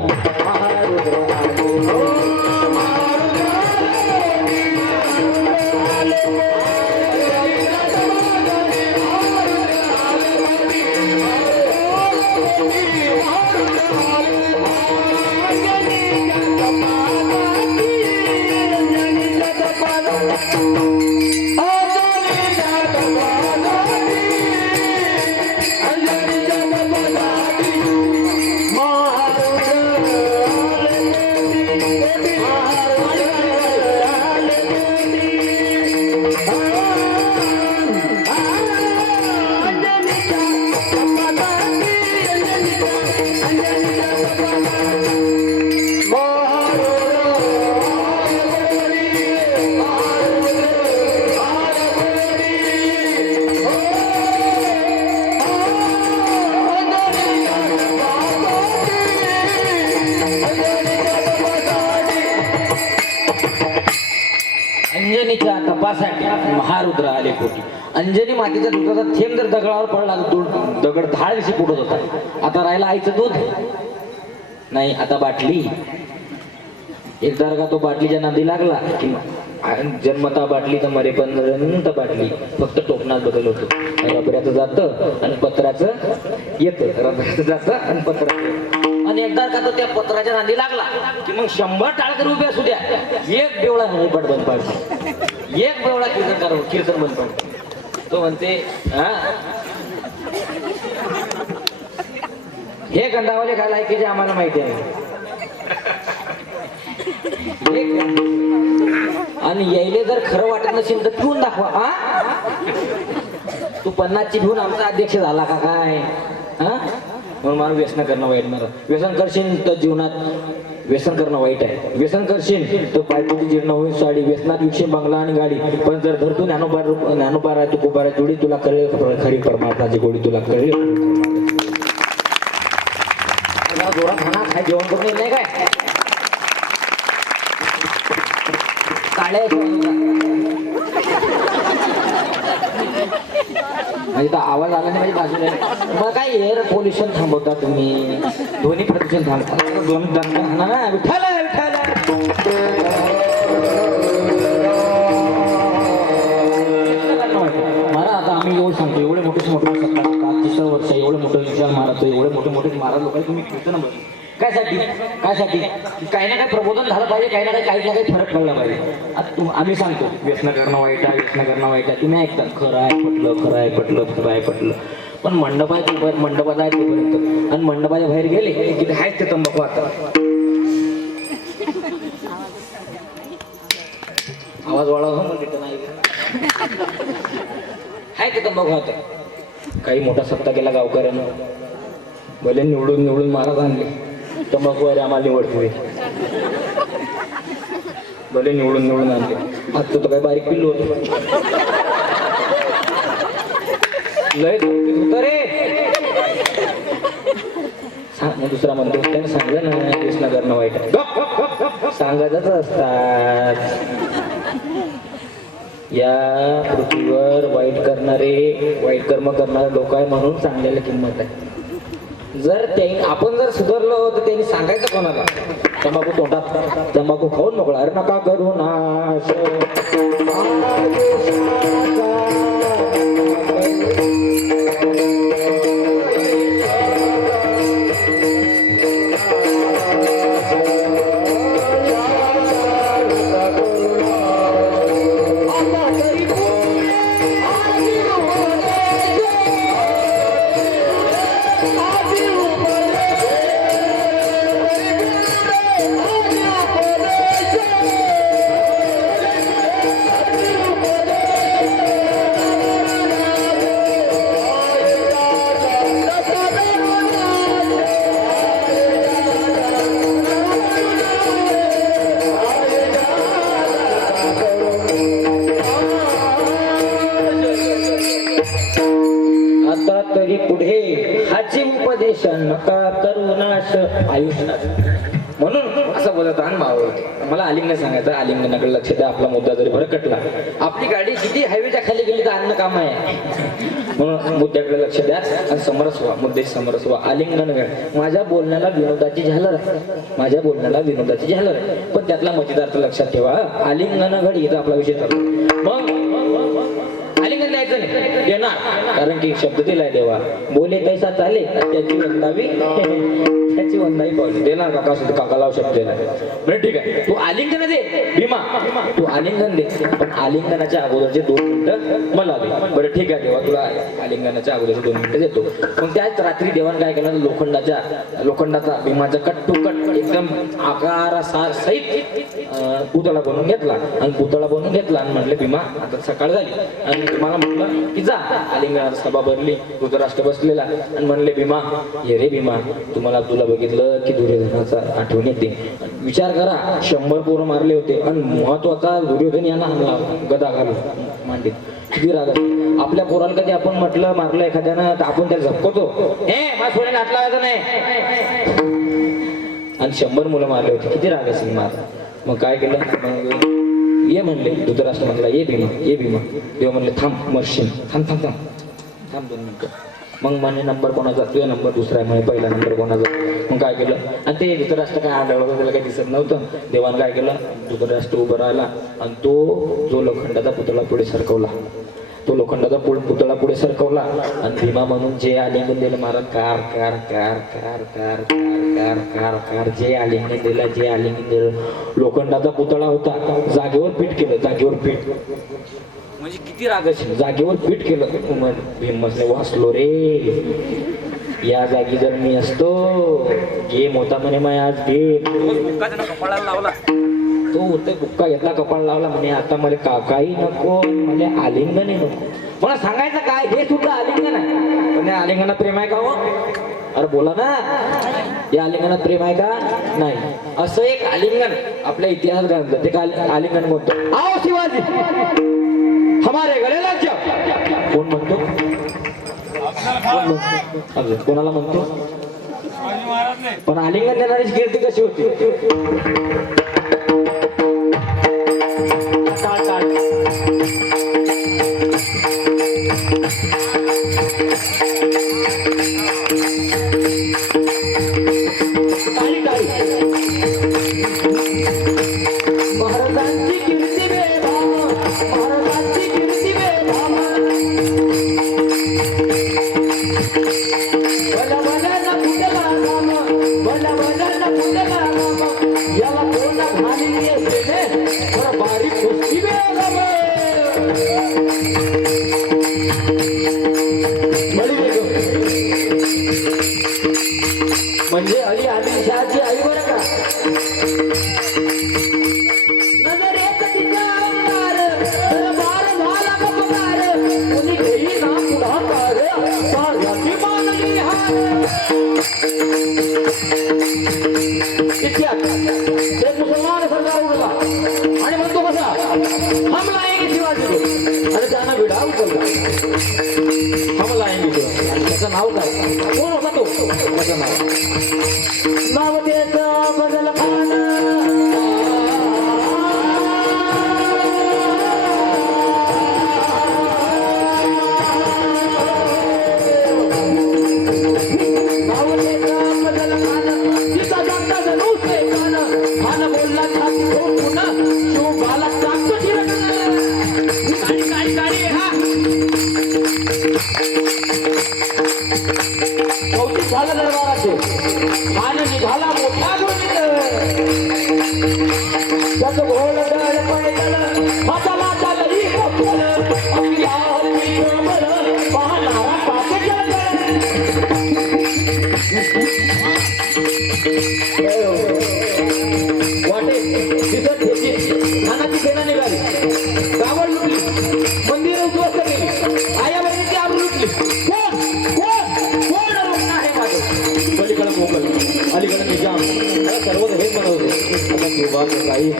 अंजनीच्या तपासाठी महारुद्र आले पोटी. अंजनी मातेच्या दुधाचा थेंब जर दगडावर पडला तर दगड धाळ दिशी फुटत होता. आता राहिला आईचं दूध नाही, आता बाटली. एकदा का तो बाटलीच्या नादी लागला की जन्मता बाटली तर मरेपर्यंत बाटली, फक्त टोपणात बदल होतो. रबऱ्याचं जातं आणि पत्राचं येतं, रबऱ्याचं जातं आणि पत्राचं येतं. आणि एकदा का तो त्या पत्राच्या नादी लागला की मग 100 टाळकर उभे असू द्या, एक बेवळा हेपट बंद पाडतो, एक बेवळा कीर्तन बंद पाडतो. तो म्हणते हा हे गंधावाले काय लायकीचे आम्हाला माहिती आहे. आणि यायले जर खरं वाटत नसेल तर पिऊन दाखवा. तू 50ची घेऊन आमचा अध्यक्ष झाला का काय? म्हणून मला व्यसन करणं वाईट. मला व्यसन करशील तर जीवनात व्यसन करणं वाईट आहे. व्यसन करशील तर बायकोची जीर्ण होईल साडी, व्यसनात विकशील बंगला आणि गाडी. पण जर धर तू ज्ञानोबार आहे, तू कुबार आहे, जोडी तुला कळेल खरी परमार्थाची गोडी तुला कळेल. जोरात खाना काय जेवण करून नाही काय काळ्या म्हणजे आवाज आला नाही माझी बाजूला. मग काय एअर पोल्युशन थांबवता तुम्ही, ध्वनी प्रदूषण थांबवता. दोन ना विठाला मला आता आम्ही एवढं सांगतो, एवढे मोठे 30 वर्ष एवढे मोठं विचार मारतो, एवढे मोठे महाराज लोक तुम्ही कीर्तन बघ कायसाठी काही ना काही प्रबोधन झालं पाहिजे, काही ना काही फरक पडला पाहिजे. आता आम्ही सांगतो व्यसन करणं वाईट आहे, तुम्ही ऐकता खरं आहे पटलं. पण मंडपात आहे तोपर्यंत, आणि मंडपाच्या बाहेर गेले की ते आहेच ते तंबाखू. आता आवाज वाढवा नाही आहे ते तंबाखू. आता काही मोठा सत्ता केला गावकऱ्यानं, भले निवडून महाराज आणले, तंबाखू अरे आम्हाला निवडतोय, भले निवडून आणले. आज तो काय बारीक पिल्लू होतो, लय होत रे. मग दुसरा म्हणतो त्याने सांगलं ना व्यसन करणं वाईट आहे, सांगायचंच असतात. या पृथ्वीवर वाईट कर्म करणारे लोक आहे म्हणून चांगल्याला किंमत आहे. जर आपण जर सुधारलो तर त्यांनी सांगायचं कोणाला? तंबाखू तोंडात, तंबाखू खाऊन मोकळा. अरे नका करू नाश, नका करू नाश आयुष्यात. म्हणून असं बोलत भाव मला आलिंगन सांगायचं, आलिंगनाकडे लक्ष द्या. आपला मुद्दा जरी भरकटला, आपली गाडी किती हायवेच्या खाली गेली तर अन्न काम आहे. म्हणून मुद्द्याकडे लक्ष द्या आणि समरस व्हा, मुद्दे समरस व्हा. आलिंगन माझ्या बोलण्याला विनोदाची झालर आहे, पण त्यातला मजेदार लक्षात ठेवा. आलिंगन घडी इथं आपला विषय चालू. मग आलिंगन द्यायचं नाही, देणार, कारण की शब्द दिलाय देवा, बोले तैसा चाले, त्याची वंदावी पावली देणार. काका सुद्धा काकाला शब्द देणार. बरं ठीक आहे, तू आलिंगन दे भीमा, तू आलिंगन दे, पण आलिंगनाच्या अगोदरचे 2 मिनिटं मला दे. बरं ठीक आहे देवा, तुला आलिंगनाच्या अगोदरचे 2 मिनिटं देतो. पण त्याच रात्री देवान काय केलं, लोखंडाचा भीमाचा कट टू कट एकदम आकारासहित पुतळा बनवून घेतला आणि म्हटलं भीमा आता सकाळ झाली. आणि मला म्हटलं की जा, आलिंगनात सभा भरली, धृतराष्ट्र बसलेला आणि म्हणले भीमा ये रे भीमा, तुम्हाला तुला बघितलं की दुर्योधनाचा आठवण येते. विचार करा, 100 पोरं मारले होते आणि महत्वाचा दुर्योधन यांना हाणला गदा घालून मांडीत. किती राग आपल्या पोराला. कधी आपण म्हटलं मारलं एखाद्यानं तर आपण त्याला झपकतो, हे माझ्या सोन्याने हात लावायचं नाही. आणि 100 मुलं मारले होते, किती राग असेल मार. मग काय केलं, ये म्हणले. धृतराष्ट्र म्हणला ये भीमा ये भीमा. देव म्हणले थांब मरशील, थांब थांब थांब थांब 2 मिनिटं. मग म्हणे नंबर कोणाचा, तुझा नंबर दुसरा आहे म्हणे, पहिला नंबर कोणाचा. मग काय केलं, आणि ते धृतराष्ट्र काय आढळलं होतं, त्याला काही दिसत नव्हतं. देवानं काय केलं, धृतराष्ट्र उभं राहिला आणि तो जो लोखंडाचा पुतळा पुढे सरकवला, तो लोखंडाचा पुतळा पुढे सरकवला आणि भीमा म्हणून जे आलिंगन दिलं Maharaj, car car car car car car car car जे आलिंगन दिलं, जे आलिंगन दिलं. लोखंडाचा पुतळा होता, जागेवर पीठ केलं, जागेवर पीठ. म्हणजे किती राग असेल, जागेवर पीठ केलं. भीम म्हटले वाचलो रे, या जागी जर मी असतो, गेम होता म्हणे मग आज गेम. कपाळाला लावला तो होते, बुक्का घेतला कपाळ लावला म्हणे आता मला काही नको, मला आलिंगनही नको. मला सांगायचं काय, हे सुद्धा आलिंगन आहे, पण या आलिंगनात प्रेम आहे का हो? अरे बोला ना, या आलिंगनात प्रेम आहे का नाही? असं एक आलिंगन आपल्या इतिहासात घातलं, ते काय आलिंगन म्हणतो. आओ शिवाजी हमारे गले लग जाओ. कोण म्हणतो, कोणाला म्हणतो? पण आलिंगन देणारी कीर्ती कशी होती? महाराजांची कीर्ती महाराजांची कीर्ती याला कोणा घाली असते बारीक गोष्टी म्हणजे अली आदिलशहाची आई बरं का. नजरेत तिचा अंगार, दरबार झाला गपकार, कोणी घेई ना पुढाकार, साऱ्याची मानली हार. इतिहास एक मुसलमान सरदार उडला आणि म्हणतो कसा, हमला आहे शिवाजी को, आणि त्यानं विडा उचलला. हमला आहे शिवाजी, आणि त्याचं नाव काय, कोण होता तो, त्याचं नाव त्याचं बदल खान. झालं दरबाराचे आणि निघाला मोठा गोविंद. त्याचं घोळ दळ पैदल हाताला चालली कपल, आपली आरती कमल पाहणारा पाके वाटे तिथं ठेची खानाची सेना निघाली, गावड लुटली, मंदिर उद्ध्वस्त केली, आया बहिणीची आबरू लुटली. कोण कोण कोण रुग्ण आहे माझं? पलीकडे मोकल, अलीकडे निजाम, सर्व हे बनवले. आता किंवा काही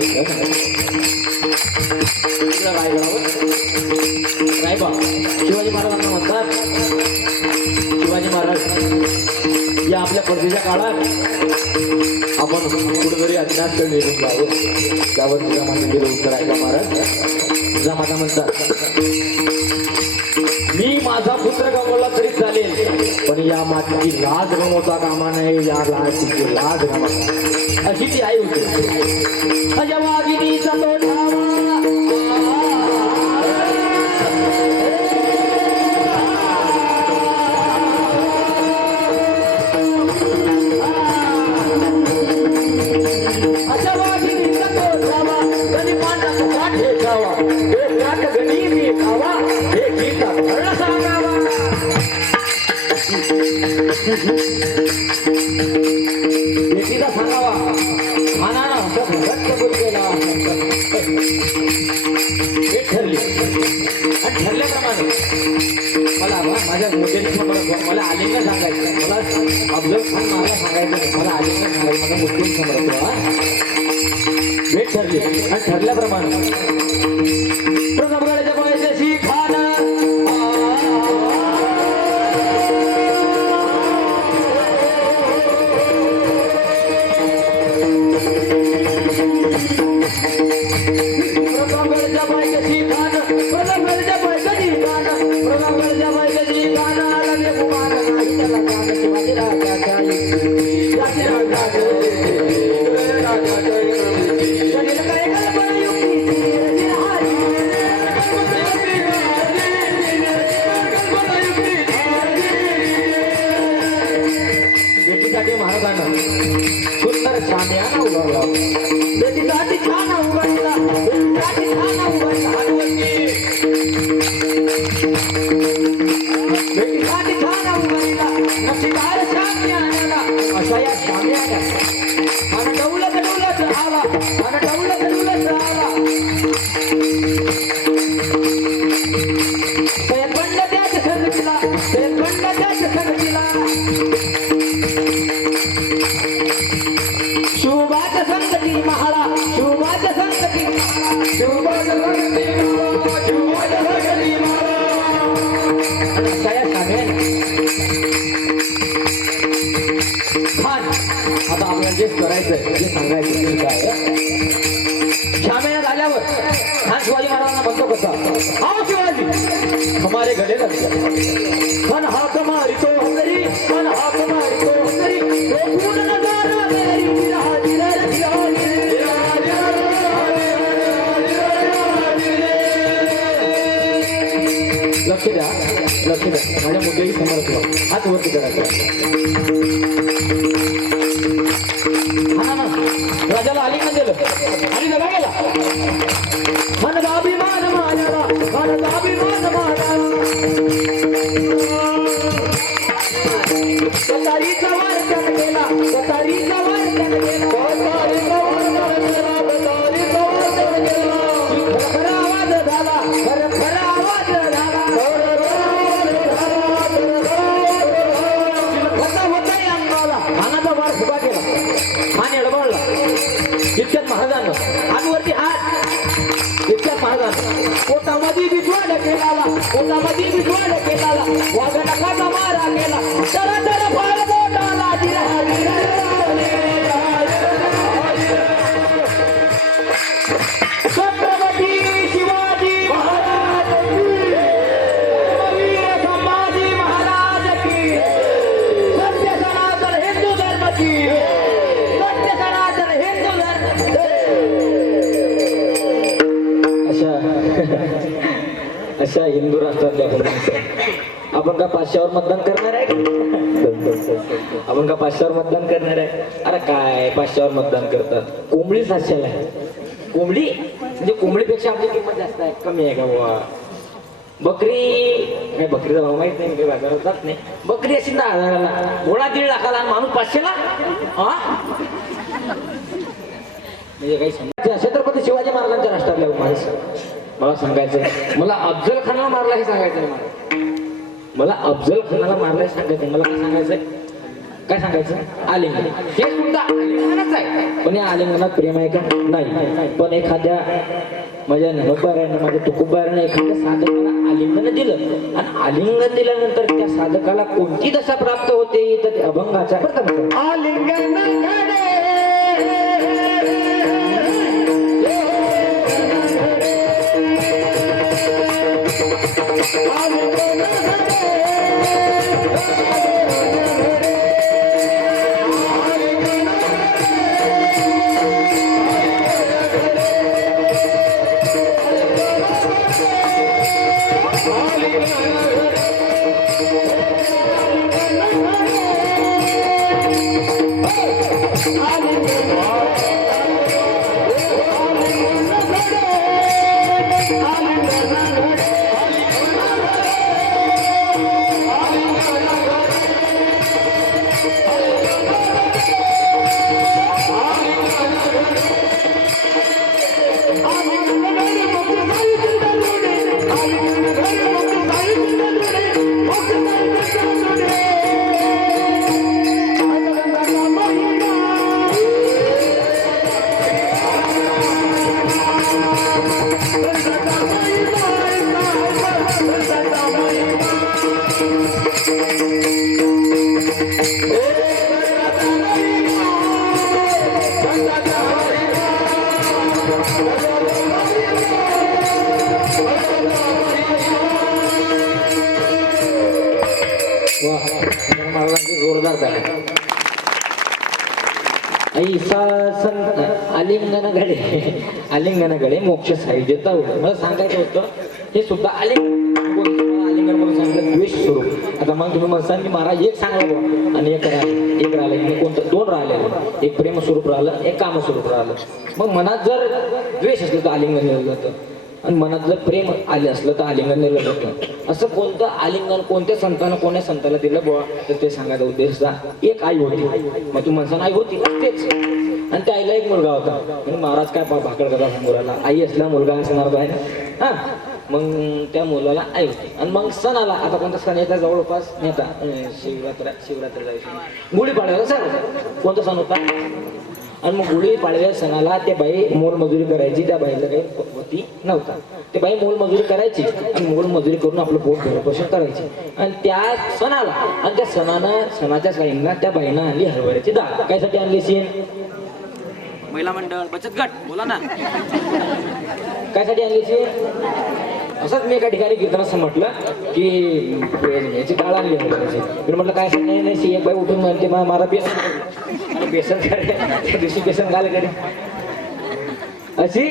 रायबा शिवाजी महाराजांना म्हणतात. शिवाजी महाराज या आपल्या परदेच्या काळात आपण कुठेतरी अज्ञात निघून जावं, त्यावर तुझ्या माझं उत्तर आहे का महाराज? तुझा माझा म्हणतात, मी माझा पुत्र गमावला तरी चालेल, पण या मातीची लाज गमवता कामा नये, या लाजीची लाज गमा. अशी ती आई होती. अजवागिनीचा तो ठावा, अजवागिनीचा तो ठावा, कधी पाण्याचा काठे खावा, हे त्यात गणी मी खावा, हे गीता भरला सांगावा. बेटीला सांगावा, मानानं असं घट्ट बोल केला. हे ठरली आणि ठरल्याप्रमाणे मला माझ्या मोठ्याने समोर मला आलिंगन सांगायचं, मला अफजल खान मला सांगायचं नाही, मला आलिंगन सांगायचं, मला मुस्लिम समोर भेट ठरली आणि ठरल्याप्रमाणे प्रतापगडाच्या पायथ्याशी खान प्रताप शाम्याना उभारला बेटीसाठी छान उभारला बेटीसाठी छान उभारला हातवरती बेटीसाठी छान उभारला नक्षीदार शाम्याना अशा या शाम्याना मन डौलत डौलत आला मन डौलत डौलत आला सयपंड त्याच संगतीला सयपंड त्याच संगतीला शुभाच संगती महाळा शुभाच संगती महाळा शुभाच संगती महाळा शुभाच संगती महाळा अशा शाम्याना छान आता आपल्याला जे करायचं जे सांगायचं ते काय शाम्याना झाल्यावर छान शिवाजी महाराजांना म्हणतो कसा हा शिवाजी हमारे गडे लग मन हाक मारितो हंगरी मन हाक मारितो हंगरी देखून नजारा मेरी दिला दिला लक्ष द्या माझ्या मुद्द्याही समोर ठेवा हात वरती करायचा राजाला आलिंगन दिलं आणि लगा गेला मन अभिमान मानाला मन अभिमान मानाला कतारीचा वार त्यानं केला कतारीचा वार त्यानं केला कतारीचा वार त्यानं केला खरा आवाज झाला खरा आवाज झाला होता होता या अंगाला खानाचा वार फुगा केला खान एडवळला इतक्यात महाराजांना हातवरती हात इतक्यात महाराजांना पोटामध्ये बिजवाड केला पोटामध्ये बिजवाड केला वाघ नकाचा मारा केला चला चला फार बोटाला छत्रपती शिवाजी महाराज की वीर संभाजी महाराज की सत्य सनातन हिंदू धर्म की सत्य सनातन हिंदू धर्म अशा हिंदू राष्ट्रातल्या आपण का 500वर मतदान करणार आहे आपण का 500वर मतदान करणार आहे अरे काय 500वर मतदान करतात कोंबडी 700ला आहे कोंबडी म्हणजे कोंबडीपेक्षा आपली किंमत जास्त आहे कमी आहे का बाबा बकरी काय बकरीचा भाव माहित नाही काही बाजारात जात नाही बकरी अशी 10,000ला घोडा 1.5 लाखाला माणूस 500ला हा म्हणजे काही समजा छत्रपती शिवाजी महाराजांच्या राष्ट्रातल्या माणूस मला सांगायचंय मला अफजल खानाला मारला हे सांगायचंय मला अफजल खानाला मारला हे सांगायचंय मला काय सांगायचंय काय सांगायचं आलिंगन हे सुद्धा आलिंगनच आहे पण या आलिंगनात प्रेम आहे का नाही पण एखाद्या माझ्या नमकबाऱ्यानं माझ्या तुकुबाऱ्यानं एखाद्या साधकाला आलिंगन दिलं आणि आलिंगन दिल्यानंतर त्या साधकाला कोणती दशा प्राप्त होते तर ते अभंगाचा आलिंगन जोरदार आलिंगनाकडे मोक्ष साहित्य मला सांगायचं होतं हे सुद्धा आलिंगन म्हणून सांगितलं द्वेष स्वरूप आता मग तुम्ही म्हणसान की महाराज एक सांगा बुवा आणि एक राहिलं मी कोणतं दोन राहिले एक प्रेमस्वरूप राहिलं एक कामस्वरूप राहिलं. मग मनात जर द्वेष असलं तर आलिंगन नेलं जातं आणि मनात जर प्रेम आले असलं तर आलिंगन नेलं जातं. असं कोणतं आलिंगन कोणत्या संतानं कोण्या संताला दिलं बुवा तर ते सांगायचा उद्देश एक आई होती. मग तुम्ही म्हणसान आई होती तेच आणि त्या आईला एक मुलगा होता म्हणजे महाराज काय भाकड कथा सांगू राहिला आई असला मुलगा असणार आहे ना. हा मग त्या मुलाला आई होती आणि मग सण आला. आता कोणता सण येता जवळपास नेता शिवरात्रीचा गुढीपाडव्याचा सण कोणता सण होता आणि मग गुढीपाडव्या सणाला ते बाई मोलमजुरी करायची. त्या बाईला काही पती नव्हता. ते बाई मोलमजुरी करायची आणि मोलमजुरी करून आपलं पोट भरपोषण करायची आणि त्या सणाला आणि त्या सणाच्या साईंना त्या बाईनं आणली हरभऱ्याची डाळ. कायसाठी आणली सीन महिला मंडळ बचत गट बोला ना. कायसाठी आणली सी असंच मी एका ठिकाणी कीर्तन असं म्हटलं की याची डाळ आणली मी म्हटलं काय नाही सी एक बाई उठून म्हणते मला बेसन बेसन करे त्या दिवशी बेसन घाल करे अशी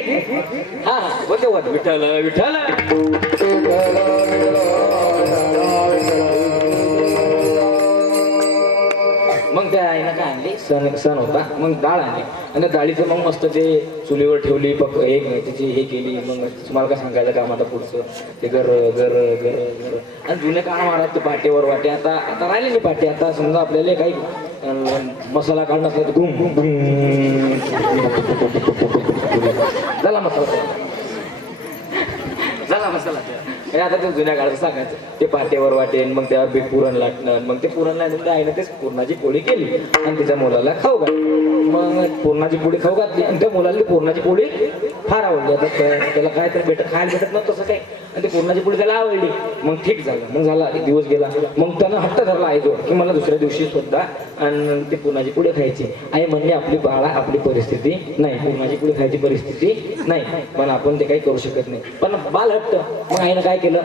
हा बोलते वर विठ्ठल विठ्ठल मग त्या आईनं काय आणली सण होता मग डाळ आणली आणि त्या डाळीचं मग मस्त ते चुलीवर ठेवली त्याची हे केली. मग तुम्हाला काय सांगायला काम आता पुढचं ते गर गर गर गर आणि जुने काळ महाराज ते पाटेवर वाटे आता राहिले नाही पाटे. आता समजा आपल्याला काही मसाला काढणं असला तर घुम घुम झाला मसाला आता ते जुन्या काळात सांगायचं ते पाट्यावर वाटेन मग त्यावर पुरण लाटणं मग ते पुरण लाटून त्या आईनं तेच पुरणाची पोळी केली आणि तिच्या मुलाला खाऊ घातली. मग पुरणाची पोळी खाऊ घातली आणि त्या मुलाला पुरणाची पोळी फार आवडली. आता त्याला काय तर खायला भेटत नव्हतं तसं काही आणि ती पुरणाची पोळी त्याला आवडली. मग ठीक झालं. मग झाला एक दिवस गेला मग त्यानं हट्ट धरला आईजवळ की मला दुसऱ्या दिवशी सुद्धा आणि ती पुरणाची पोळी खायची. आई म्हणली आपली बाळा आपली परिस्थिती नाही पुरणाची पोळी खायची परिस्थिती नाही पण आपण ते काही करू शकत नाही. पण बाल हट्ट. मग आईनं काय केलं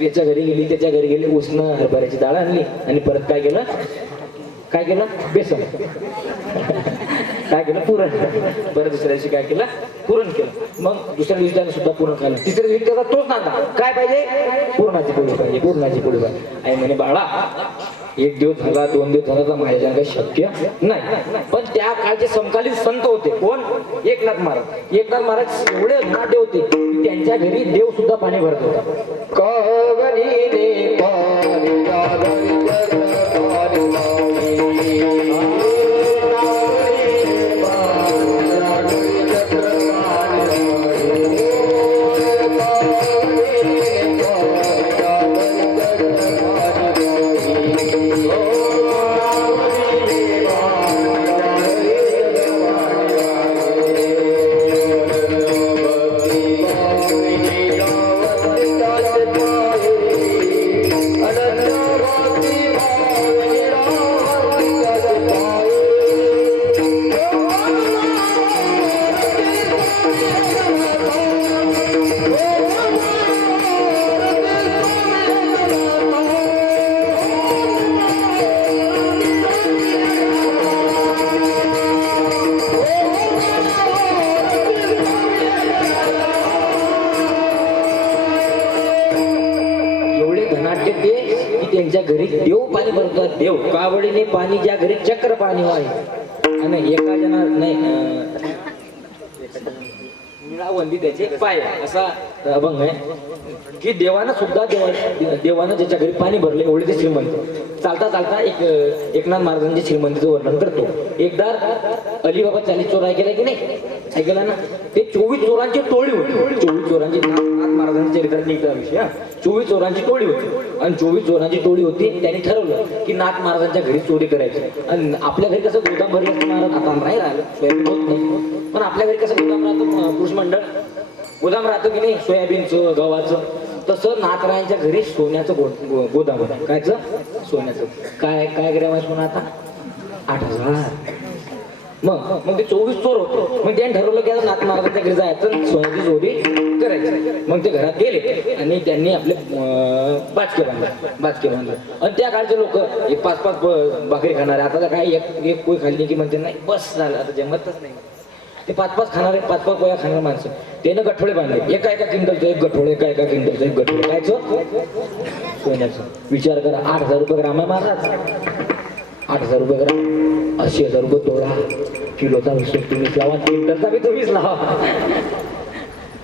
याच्या घरी गेली त्याच्या घरी गेली उसनं हरभऱ्याची डाळ आणली आणि परत काय केलं बेसन काय केलं पुरण. परत दुसऱ्या दिवशी काय केलं पुरण केलं. मग दुसऱ्या दिवशी त्यानं सुद्धा पुरण खाल्लं. तिसऱ्या दिवशी त्याचा तोच नांदा काय पाहिजे पुरणाची पोळी पाहिजे पुरणाची पोळी पाहिजे. आई म्हणे बाळा एक दिवस झाला 2 दिवस झाला तर माझ्या काही शक्य नाही. पण त्या काळचे समकालीन संत होते कोण एकनाथ महाराज एवढे नाट्य होते की त्यांच्या घरी देव सुद्धा पाणी भरत होता. त्यांच्या घरी देव पाणी भरतात. देव कावडीने पाणी ज्या घरी चक्र पाणी आहे आणि एका जना नाही निळावंदी त्याचे पाय असा अभंग आहे की देवानं सुद्धा देवानं ज्याच्या घरी पाणी भरले एवढे ते श्रीमंत. चालता एकनाथ महाराजांच्या श्रीमंतीचं वर्णन करतो. एकदा अलिबाबा 40 चोर ऐकला की नाही ऐकला ना. ते 24 चोरांची टोळी होती. 24 चोरांची नाथ महाराजांच्या चरित्रात निघता विषय 24 चोरांची टोळी होती आणि 24 चोरांची टोळी होती. त्यांनी ठरवलं की नाथ महाराजांच्या घरी चोरी करायची. आणि आपल्या घरी कसं गोदाम भरलं महाराज आता नाही राहिलं सोयाबीन होत नाही पण आपल्या घरी कसं गोदाम राहतं पुरुष मंडळ गोदाम राहतं की नाही सोयाबीनचं गव्हाचं तसं नाथरायांच्या घरी सोन्याचं गोदाम होतं. कायचं सोन्याचं काय ग्रॅम सोनं आता 8,000. मग ते 24 चोर होतो. मग त्यांनी ठरवलं की आता नाथ महाराजांच्या घरी जायचं सोन्याची चोरी करायची. मग ते घरात गेले आणि त्यांनी आपले बाचके बांधले आणि त्या काळचे लोक 5-5 भाकरी खाणारे आता काय एक पोळी खाल्ली की म्हणते नाही बस झालं आता जमतच नाही. ते 5-5 खाणारे 5-5 पोळ्या खाणारे माणसं त्यानं गठोळे बांधले, एका क्विंटलचं एक गठोळे, एका क्विंटलचं एक गठोळे. कायचं? सोन्याचं. विचार करा, 8,000 रुपये ग्राम आहे महाराज. 8,000 रुपये ग्राम, 80,000 रुपये तोळा. किलोचा हिशोब तुम्हीच लावा, क्विंटलचा बी तुम्हीच लावा.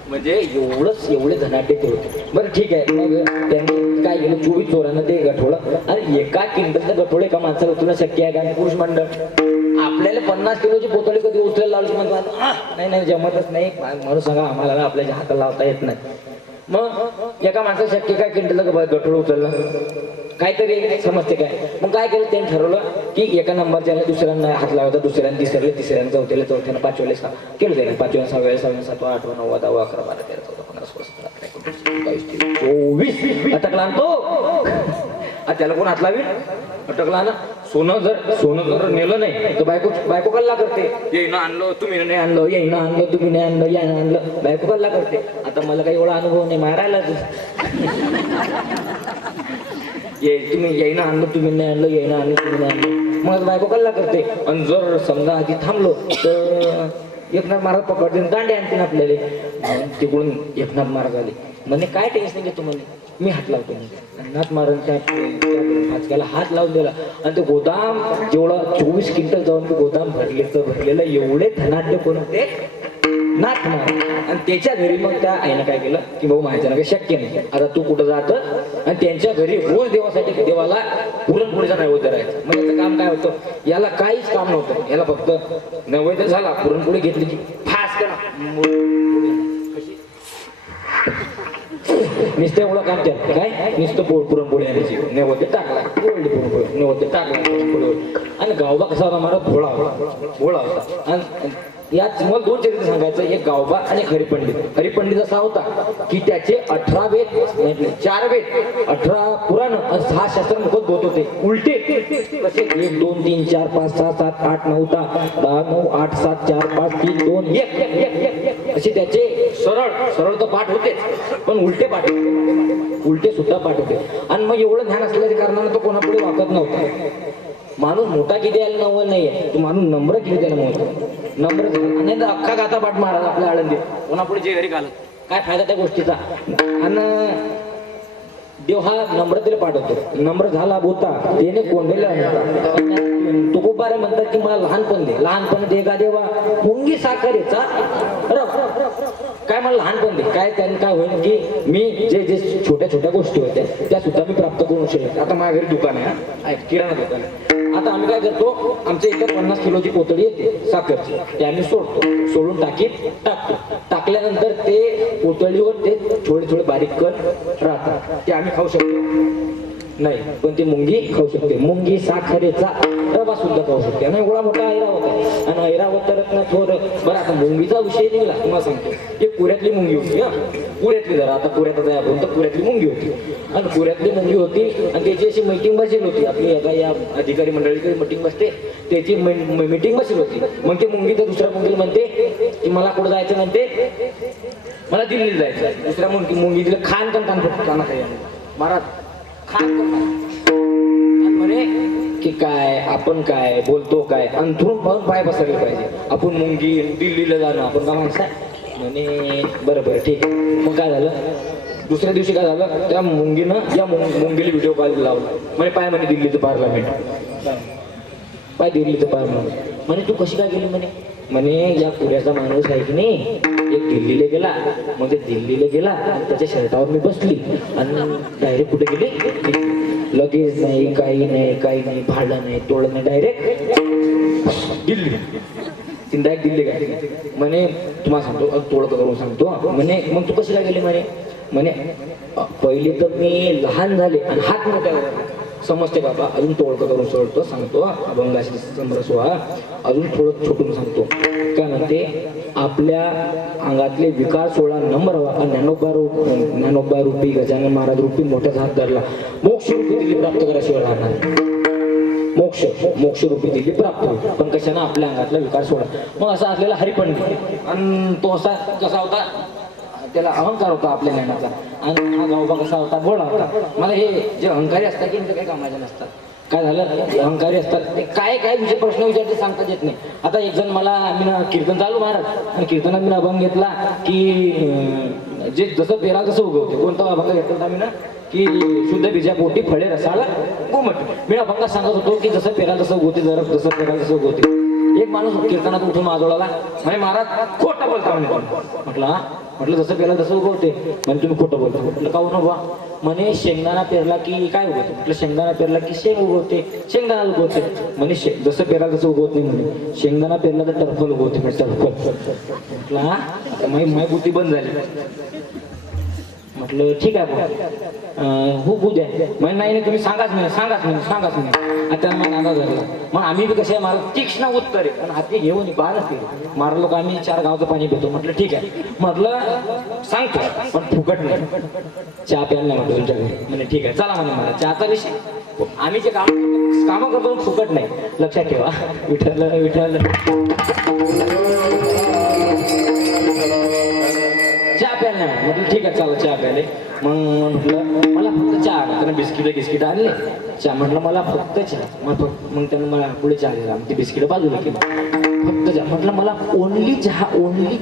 म्हणजे एवढे धनाटे ते होते. बरं ठीक आहे, मग त्यांनी काय केलं, 24 चोरांना ते गठोळं. आणि एका क्विंटलचं गठोळे एका माणसाला उचलणं शक्य आहे का? पुरुष मंडळ. आपल्याला 50 किलोची पोतळी कधी उचलायला लावली म्हणतात, नाही जमतच नाही म्हणून सांगा आम्हाला ना, आपल्या हाताला लावता येत नाही. मग एका माणसाला शक्य काय क्विंटलचं गठोळं उचलणं? काहीतरी समजते काय? मग काय केलं, त्यांनी ठरवलं की एका नंबरच्या दुसऱ्यांना हात लावायचा, दुसऱ्यांना तिसऱ्याला चौथ्याला पाचव्याला केलं त्याने. 5व्या 6व्या 7व्या 8व्या 9व्या 10व्या 11 12 13 14 15 16 17 18 19 20 अटकला तो. त्याला कोण हात लावी? अटकला ना. सोनं जर नेलं नाही तर बायको कल्ला करते, येईनं आणलं तुम्ही नाही आणलं, येईनं आणलं तुम्ही नाही आणलं, यानं आणलं, बायको कल्ला करते. आता मला काही एवढा अनुभव नाही मारायला. तुम्ही येईनं आणलं तुम्ही नाही आणलं, येईनं आणलं तुम्ही नाही आणलं, मग बायको कल्ला करते. आणि जर समजा आधी थांबलो तर एकनाथ महाराज पकडते, दांडे आणतील आपल्याला. तिकडून एकनाथ महाराज आले, म्हणे काय टेन्शन घेतो म्हणे, मी हात लावतो. नाथ महाराजांच्या हातक्याला हात लावून दिला आणि ते गोदाम जेवढा 24 क्विंटल जाऊन ते गोदाम भरलेलं एवढे धनाढ्य कोण होते? नाथ महाराज. आणि त्याच्या घरी मग त्या आईनं काय केलं की भाऊ माझ्यानं काही शक्य नाही, आता तू कुठं जातं. आणि त्यांच्या घरी रोज देवासाठी देवाला पुरणपोळीचा नैवेद्य राहायचा. मग याचं काम काय होतं, याला काहीच काम नव्हतं, याला फक्त नैवेद्य झाला, पुरणपोळी घेतली की फास करा नुसतं एवढं काम त्यात काय, नुसतं पुरणपोळी आणायची, नैवेद्य टाकला पुरणपोळी, नैवेद्य टाकला पुरणपोळी. आणि गावबा कसा होता महाराज, भोळा होता. आणि यात मला 2 चरित्र सांगायचं, एक गावबा आणि एक हरिपंडित. हरिपंडित असा होता की त्याचे 18 वेद 4 वेद 18 पुराण आणि 6 शास्त्र मुखत होत होते उलटे. कसे? 1 2 3 4 5 6 7 8 9 10 9 8 7 4 5 3 2 1 असे त्याचे सरळ तर पाठ होते, पण उलटे पाठ होते, उलटे सुद्धा पाठ होते. आणि मग एवढं ध्यान असल्याच्या कारणानं तो कोणापुढे वाकत नव्हता. माणूस मोठा किती यायला नवल नाहीये, तो माणूस नम्र किती त्याला मोठा नम्र नाही तर अख्खा गाता पाठ महाराज आपल्या आळंदी कोणापुढे जे घरी घालत, काय फायदा त्या गोष्टीचा. आणि देव हा नम्रतेला पाठवतो. नम्र झाला बोता त्याने कोंडलेला तुकोबारे म्हणतात की मला लहानपण दे, लहानपण दे का देवा मुंगी साखरेचा काय, मला लहानपण दे. काय त्याने काय होईल की मी जे छोट्या गोष्टी होत्या त्या सुद्धा मी प्राप्त करू शकेल. आता माझ्या घरी दुकान आहे, किराणा दुकान आहे. आता आम्ही काय करतो, आमच्या इथं 50 किलोची पोतळी येते साखरची, ते आम्ही सोडून टाकतो. टाकल्यानंतर ते पोतळीवर ते थोडे बारीक कण राहतात, ते आम्ही खाऊ शकतो नाही, पण ती मुंगी खाऊ शकते. मुंगी साखरेचा रवा सुद्धा खाऊ शकते. आणि एवढा मोठा ऐरावत आहे, आणि ऐरावत तरच ना थोडं बरं. आता मुंगीचा विषय निघाला, तुम्हाला सांगतो, एक पुऱ्यातली मुंगी होती. पुऱ्यातली जरा आता पुऱ्यातच आहे आपण, तर पुऱ्यातली मुंगी होती. आणि पुऱ्यातली मुंगी होती आणि त्याची अशी मीटिंग बसेल होती. आपली आता या अधिकारी मंडळी मीटिंग बसते, त्याची मीटिंग बसेल होती. मग ते मुंगी तर दुसऱ्या मुंगीला म्हणते की मला कुठं जायचं, म्हणते मला दिल्लीला जायचं. दुसऱ्या मुंगी तिला खान काना खाई महाराज खान म्हणे की काय आपण काय बोलतो काय, अंथरून पाहून पाय बसायला पाहिजे. आपण मुंगी दिल्लीला जाणं आपण का माणसं म्हणे. बरं ठीक आहे. मग काय झालं, दुसऱ्या दिवशी काय झालं, त्या मुंगीनं या मुंगीला व्हिडिओ कॉल लावला. म्हणे पाय म्हणे दिल्लीचं पार्लमेंट, पाय दिल्लीचं पार्लमेंट. म्हणे तू कशी काय गेली म्हणे या पुऱ्याचा माणूस आहे की नाही, एक दिल्लीला गेला, मग ते दिल्लीला गेला, त्याच्या शर्टावर मी बसली आणि डायरेक्ट कुठे गेली, लगेच नाही काही नाही भाडं नाही तोडलं नाही, डायरेक्ट दिल्ली. डायरेक्ट दिल्ली काय म्हणे, तुम्हाला सांगतो तोडकं करून सांगतो म्हणे. मग तू कशी काय गेली म्हणे पहिली तर मी लहान झाले आणि हात मोठ्या समजते बाबा, अजून तोडकं करून सोडतो सांगतो, अभंगाशी समरसोहा अजून थोडं छोटून सांगतो. काय म्हणते, आपल्या अंगातले विकार सोळा नंबर ज्ञानोबा रूपी गजानन महाराज रूपी मोठ्याच हात धरला, मोक्ष रूपी दिल्ली प्राप्त कराशिवाय राहणार. मोक्ष रूपी दिल्ली प्राप्त होईल, पण कशानं आपल्या अंगातला विकार सोडा. मग असा असलेला हरिपंडित, आणि तो असा कसा होता, त्याला अहंकार होता आपल्या ज्ञानाचा. आणि हा गावबा कसा होता, भोळा होता. मला हे जे अहंकारी असतात की काही कामाचे नसतात, काय झालं अहंकारी असतात ते काय काय विषय प्रश्न विचारते सांगता येत नाही. आता एक जण मला मी ना कीर्तन चालू महाराज आणि कीर्तनात मी अभंग घेतला की जे जसं पेरा तसं उगवते. कोणता अभंग घेतला आम्ही ना की शुद्ध बीजा पोटी फळे रसाळा कोमट. मी अभंगात सांगत होतो की जसं पेरा तसं उगवते जरा जसं पेरा तसं उगवते. एक माणूस कीर्तनात उठून माजवला म्हणे महाराज खोटं बोलता म्हणे. म्हटलं हा म्हटलं जसं पेरा तसं उगवते म्हणजे तुम्ही खोटं बोलता. म्हटलं का हो बा म्हणे शेंगदाणा पेरला की काय उगवते. म्हटलं शेंगदाणा पेरला की शेंग उगवते शेंगदाणा उगवते. म्हणे जसं पेरा तसं उगवत नाही म्हणे शेंगदाणा पेरला तर टरफल उगवते म्हणजे टरफल. म्हटलं हा माय बुद्धी बंद झाली. म्हटलं ठीक आहे हो होऊ द्या. म्हणजे नाही तुम्ही सांगाच म्हणे आता मग नादा झाला. मग आम्ही बी कसे मार तीक्ष्ण उत्तर आहे आणि हाती घेऊन बाहेरच केलं मारलं लोक आम्ही 4 गावचं पाणी पितो. म्हटलं ठीक आहे म्हटलं सांगतो पण फुकट नाही चहा प्यायला नाही म्हटलं तुमच्या घरी. म्हणजे ठीक आहे चला म्हणे मला चहाचा विषय आम्ही जे कामं करतो फुकट नाही लक्षात ठेवा. विठ्ठल विठ्ठल चहा प्यायला नाही म्हटलं ठीक आहे चला चहा प्यायले. मग म्हटलं मला फक्त चहा त्यांना बिस्किट आणले चहा. म्हटलं मला फक्त चहा मग त्यानं मला पुढे चहा दिला ते बिस्किट बाजूला केलं फक्त चहा. म्हटलं मला ओनली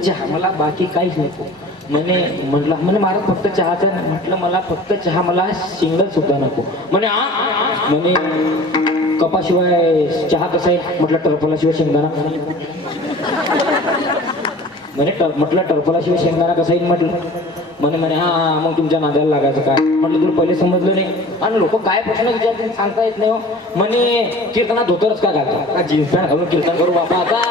चहा मला बाकी काहीच नको. म्हटलं महाराज फक्त चहाचा. म्हटलं मला फक्त चहा मला सिंगल सुद्धा नको. म्हणे कपाशिवाय चहा कसा आहे. म्हटलं टरफलाशिवाय शेंगदाणा. म्हटलं टरफलाशिवाय शेंगदाणा कसा येईल. म्हणे हा मग तुमच्या नाद्याला लागायचं काय. म्हटलं तुला पहिले समजलं नाही आणि लोक काय प्रश्न विचारते सांगता येत नाही. म्हणे कीर्तनात धोतरच का घालता का जीन्स पॅन्ट घालून कीर्तन करू बापा आता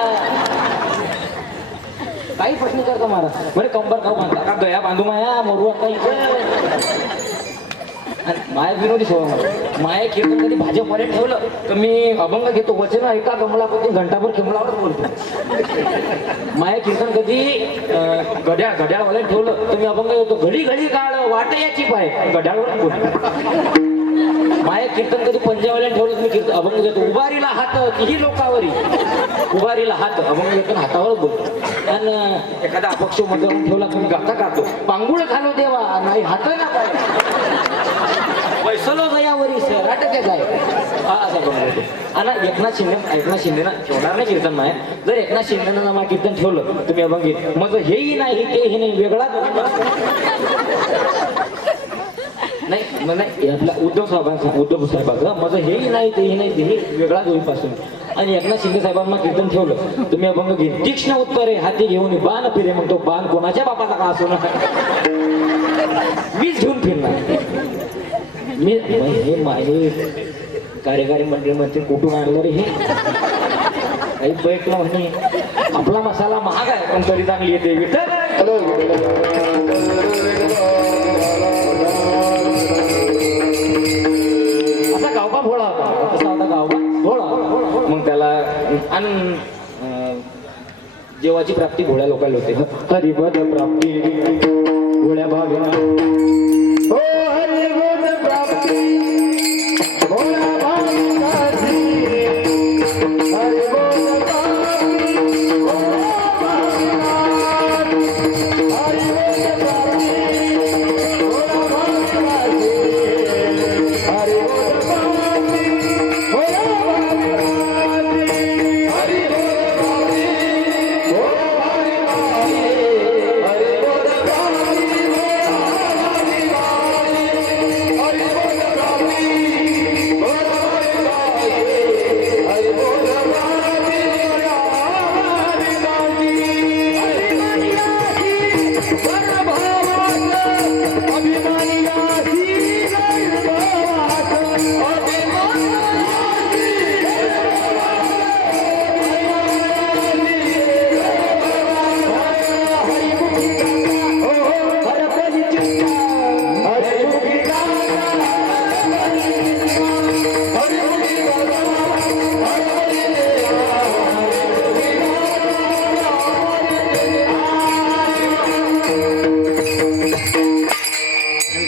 काही प्रश्न करता महाराज. म्हणे कंबर खाऊ बांधता का गया बांधू माया मरू आता इथे. माया विनोदी स्वभाव माया कीर्तन कधी भाजपवाले ठेवलं तर मी अभंग घेतो वचन ऐका कमलापती घंटाभर किमलावरच बोलतो. माया कीर्तन कधी घड्याळवाले ठेवलं तर मी अभंग घेतो घडी घडी काळ वाट याची पाय घड्याळवरच बोलतो. माया कीर्तन कधी पंजावाल्या ठेवलं तर मी कीर्तन अभंग घेतो उभारीला हात किही लोकावरी उभारीला हात अभंग घेतो हातावरच बोलतो. आणि एखादा अपक्ष मतदान ठेवला तुम्ही गाता काढतो पांगुळ घालो देवा नाही हात ना पाय पैसलो जयावरी सराटके जाय हा असा बनवतो. आणि एकनाथ शिंदेना ठेवणार नाही कीर्तन माया. जर एकनाथ शिंदेना मा कीर्तन ठेवलं तुम्ही अभंग घेत मग हेही नाही तेही नाही वेगळा नाही आपला उद्धव साहेबांचं माझं हेही नाही तेही नाही तेही वेगळा होईपासून. आणि एकनाथ शिंदे साहेबांना कीर्तन ठेवलं तुम्ही अभंग घे तीक्ष्ण उत्तरे हाती घेऊन बाण फिरे. मग तो बाण कोणाच्या बापाचा का असो ना मीच घेऊन फिरणार. मी हे माझे कार्यकारी मंडळी म्हणते कुठून आणलं रे हे काही बैठला म्हणे आपला मसाला महाग आहे पण तरी चांगली येते. विठ्ठल असा गावबा भोळा होता कसा होता गावबा भोळा. मग त्याला आणि जेवाची प्राप्ती भोळ्या लोकांना होते. हरिपद प्राप्ती भोळ्या भाविना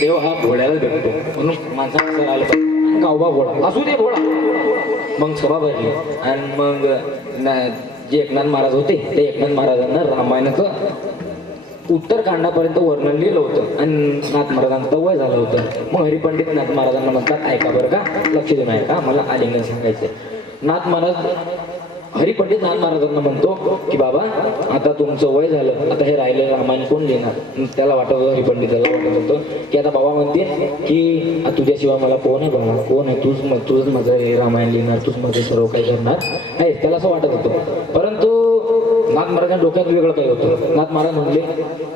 देव हा घोड्याला भेटतो म्हणून माणसाला सर आलं पाहिजे गावबा घोडा असू दे घोडा. मग सभा भरली आणि मग जे एकनाथ महाराज होते ते एकनाथ महाराजांना रामायणाचं उत्तरकांडापर्यंत वर्णन लिहिलं होतं आणि नाथ महाराजांचं वय झालं होतं. मग हरिपंडित नाथ महाराजांना म्हणतात ऐका बरं का, लक्ष देऊन ऐका, मला आलिंगन सांगायचंय. नाथ महाराज हरिपंडित नाथ महाराजांना म्हणतो की बाबा आता तुमचं वय झालं, आता हे राहिलेलं रामायण कोण लिहिणार. त्याला वाटत होतं, हरिपंडिताला वाटत होतं की आता बाबा म्हणते की तुझ्याशिवाय मला कोण आहे बाबा, कोण आहे, तूच माझं हे रामायण लिहिणार, तूच माझं सर्व काही करणार आहे, त्याला असं वाटत होतं. परंतु नाथ महाराजांच्या डोक्यात वेगळं काही होतं. नाथ महाराज म्हणले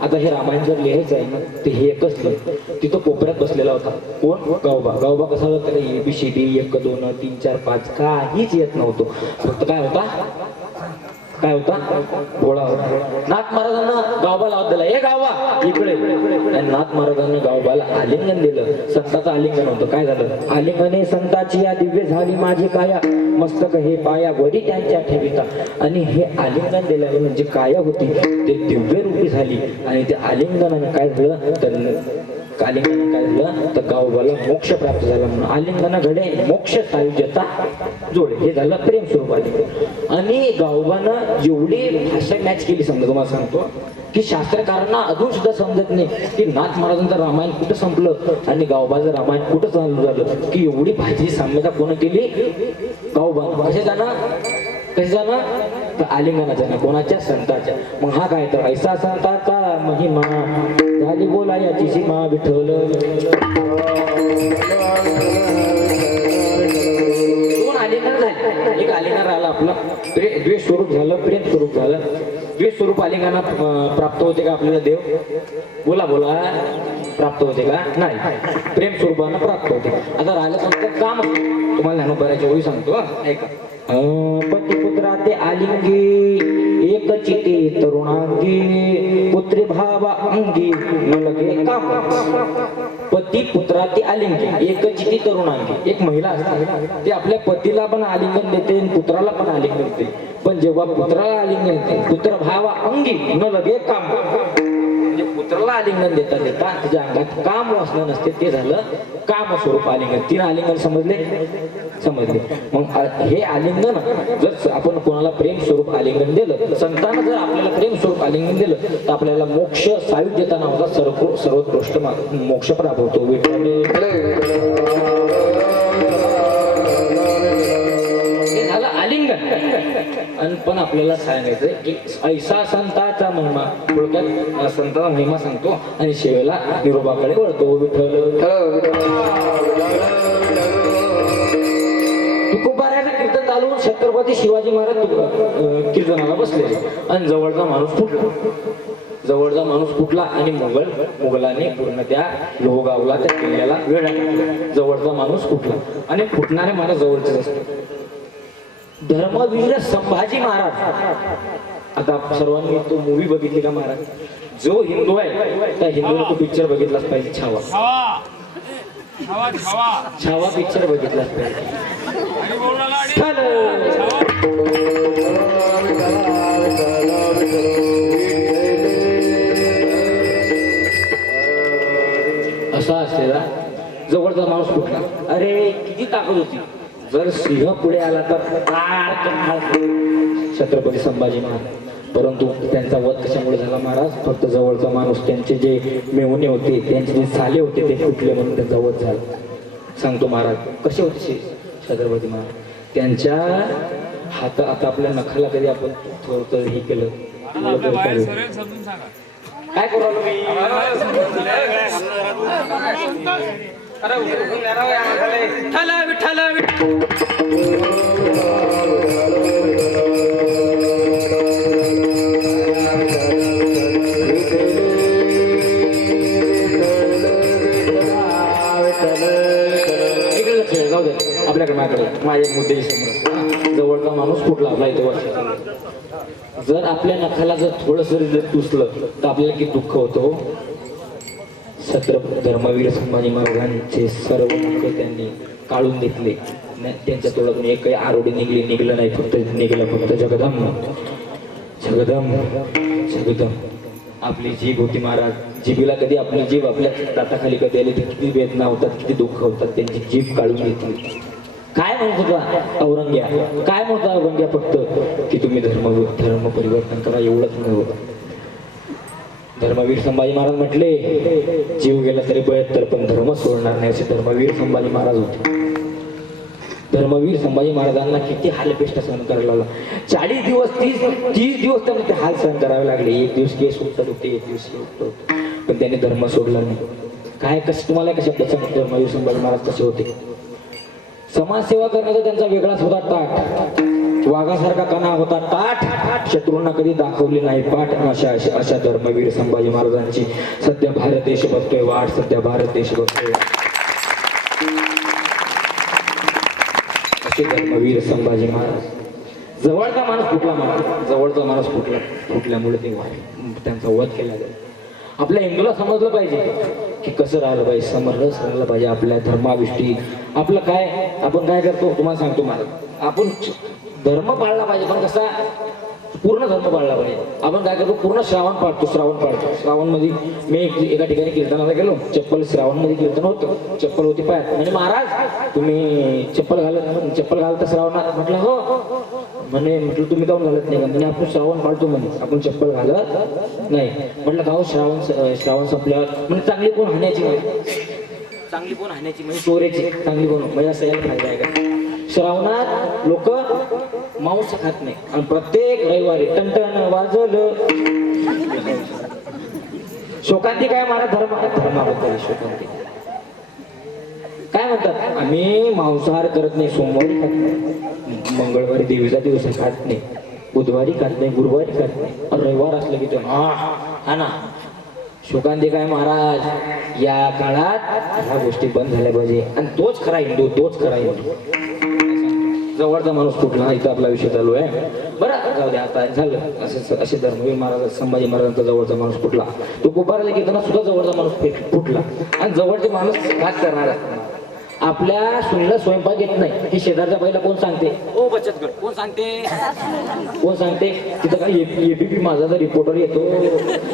आता हे रामायण जर लिहायचं आहे ना ते हे एकच लिह. तिथं कोपऱ्यात बसलेला होता कोण, गावबा. गावबा कसा होता, त्याला ABCD 1 2 3 4 5 काहीच येत नव्हतं. फक्त काय होता भोळा होता. नाथ महाराजांना गावबा लावत दिला, हे गावबा इकडे. आणि नाथ महाराजांना गावबाला आलिंगन दिलं. संताचं आलिंगन होतं. काय झालं, आलिंगने संताची या दिव्य झाली माझी काया, मस्तक हे पाया वरी त्यांच्या ठेविता. आणि हे आलिंगन दिल्याने म्हणजे काया होती ते दिव्य रूपी झाली. आणि ते आलिंगनाने काय झालं तर आलिंगनाने काय झालं तर गावबाला मोक्ष प्राप्त झाला. म्हणून आलिंगना घडे मोक्ष सायुज्यता जोडे, हे झालं प्रेम स्वरूप आलिंगन. आणि गावबानं जेवढी भाषा मॅच केली समजा, तुम्हाला सांगतो की शास्त्रकारांना अजून सुद्धा समजत नाही की नाथ महाराजांचं रामायण कुठं संपलं आणि गावबाचं रामायण कुठं चालू झालं. की एवढी भाजी साम्यता कोण केली, गावबा. कसे जाणं तर आलिंगनाच्या ना, कोणाच्या, संताच्या. मग हा काय तर ऐसा संताचा महिमा झाली बोला याची सीमा विठ्ठल. दोन आलिंगन झाले. एक आलिंगन राहिलं आपलं द्वेष स्वरूप झालं, प्रेम स्वरूप झालं. द्वेष स्वरूप आलिंगना प्राप्त होते का आपल्याला देव, बोला प्राप्त होते का, नाही. प्रेम स्वरूपानं प्राप्त होते. आता राहिलं तुमचं काम, तुम्हाला ज्ञानोबाराच्या ओळी सांगतो ऐका. पती पुत्राते आलिंगी एक चिते तरुणांगी, पुत्री भावा अंगी न लगे काम. पती पुत्राते आलिंगी एक चिती तरुणांगी. एक महिला असते ती आपल्या पतीला पण आलिंगन देते आणि पुत्राला पण आलिंगन देते. पण जेव्हा पुत्राला आलिंगन देते, पुत्र भावा अंगी न लगे काम. म्हणजे पुत्राला आलिंगन देता तिच्या अंगात काम वासना नसते, ते झालं काम स्वरूप आलिंगन. 3 आलिंगन समजले. मग हे आलिंगन जर आपण कोणाला प्रेम स्वरूप आलिंगन दिलं, संतांना जर आपल्याला प्रेम स्वरूप आलिंगन दिलं तर आपल्याला मोक्ष सायुज्यता नावाचा सर्वोत्कृष्ट मोक्ष प्राप्त होतो. हे झालं आलिंगन. आणि पण आपल्याला सांगायचं की ऐसा संताचा महिमा, थोडक्यात संताचा महिमा सांगतो आणि शेवेला निरोबाकडे वळतो. विठ्ठल तुकोबाऱ्याचं कीर्तन चालवून छत्रपती शिवाजी महाराज कीर्तनाला बसले आणि जवळचा माणूस फुटला आणि मुघलाने पूर्ण त्या लोहगावला त्या किल्ल्याला वेढा टाकला. जवळचा माणूस फुटला आणि फुटणारे महाराज जवळचे असते. धर्मवीर संभाजी महाराज. आता सर्वांनी तो मूवी बघितली का महाराज, जो हिंदू आहे त्या हिंदूने तो पिक्चर बघितलाच पाहिजे. छावा पिक्चर बघितलाच पाहिजे. असा असलेला जवळचा माणूस कुठला, अरे किती ताकद होती. जर सिंह पुढे आला तर छत्रपती संभाजी महाराज. परंतु त्यांचा वध कशामुळे झाला महाराज, फक्त जवळचा माणूस, त्यांचे जे मेहुणे होते, त्यांचे जे साले होते ते फुटले म्हणून त्यांचा वध झाला. सांगतो महाराज कसे होते छत्रपती महाराज. त्यांच्या हात, आता आपल्या नखाला कधी आपण थोडं हे केलं काय करू आपल्याकडे माझ्या मुद्दे जवळचा माणूस कुठला आपला इथे वर्षाचा. जर आपल्या नखाला जर थोडस जर टुसलं तर आपल्याला किती दुःख होतो. छत्रपती धर्मवीर संभाजी महाराजांचे सर्व दुःख त्यांनी काढून घेतले. त्यांच्या तोंडातून एक काही आरोडी निघलं नाही, फक्त निघलं फक्त जगदम जगदम जगदम. आपली जीभ होती महाराज, जीभीला कधी आपली जीभ आपल्या दाताखाली कधी आली तर किती वेदना होतात, किती दुःख होतात. त्यांची जीभ काढून घेतली. काय म्हणत होता औरंग्या, काय म्हणता औरंग्या, फक्त की तुम्ही धर्म परिवर्तन करा एवढंच नव्हतं. धर्मवीर संभाजी महाराज म्हटले, जीव गेला तरी बळत्तर पण धर्म सोडणार नाही, असे धर्मवीर संभाजी महाराज होते. धर्मवीर संभाजी महाराजांना किती हालपेष्ट सहन करायला लागला. 40 दिवस 30 दिवस त्यांना ते हाल सहन करावे लागले. एक दिवस केस उठत होते, एक दिवस हे उठत होते, पण त्यांनी धर्म सोडला नाही. काय कसं तुम्हाला कशा शब्दात धर्मवीर संभाजी महाराज कसे होते? समाजसेवा करण्याचा त्यांचा वेगळाच होता ताट, वाघासारखा कणा होता ताट, शत्रूंना कधी दाखवली नाही पाठ. अशा धर्मवीर संभाजी महाराजांची सध्या भारत देश बघतोय वाट, सध्या भारत देश बघतोय. असे धर्मवीर संभाजी महाराज. जवळचा माणूस फुटला, जवळचा माणूस फुटल्यामुळे ते त्यांचा वध केला गेला. आपल्या हिंदूला समजलं पाहिजे की कसं राहिलं पाहिजे, समरस राहिलं पाहिजे आपल्या धर्माविषयी. आपलं काय, आपण काय करतो तुम्हाला सांगतो मला, आपण धर्म पाळला पाहिजे, पण कसा पूर्ण धर्म पाळला पाहिजे. आपण काय करतो, पूर्ण श्रावण पाळतो. श्रावण मध्ये मी एका ठिकाणी कीर्तनाला गेलो, चप्पल श्रावण मध्ये कीर्तन होतं, चप्पल होती पायात. म्हणजे महाराज तुम्ही चप्पल घालता श्रावणात? म्हटलं हो. म्हटलं तुम्ही काऊन घालत नाही का? म्हणजे आपण श्रावण पाळतो, म्हणजे आपण चप्पल घालत नाही. म्हटलं का हो, श्रावण संपल्यावर म्हणजे चांगली कोण हाण्याची म्हणजे चोरेची चांगली कोण म्हणजे असं यायला फायदा आहे का? श्रावणात लोक मांस खात नाही, आणि प्रत्येक रविवारी टणटण वाजवलं. शोकांती काय महाराज धर्माबद्दल शोकांती काय म्हणतात? आम्ही मांसाहार करत नाही, सोमवारी खात नाही, मंगळवारी देवीचा दिवस खात नाही, बुधवारी खात नाही, गुरुवारी खात नाही, रविवार असलं की तो हा ना. शोकांती काय महाराज, या काळात ह्या गोष्टी बंद झाल्या पाहिजे, आणि तोच खरा हिंदू, तोच खरा हिंदू. जवळचा माणूस कुठला, इथं आपला विषय चालू आहे. बरं जाऊ द्या, आता झालं. असे धर्मवीर महाराज संभाजी महाराजांचा जवळचा माणूस कुठला, तो गोपाराला घेताना सुद्धा जवळचा माणूस फुटला. आणि जवळचे माणूस घात करणार आपल्या सुनीला स्वयंपाक येत नाही, हे शेजारच्या बाईला कोण सांगते? ओ बचत गट कोण सांगते? तिथं काय एबीपी माझा रिपोर्टर येतो,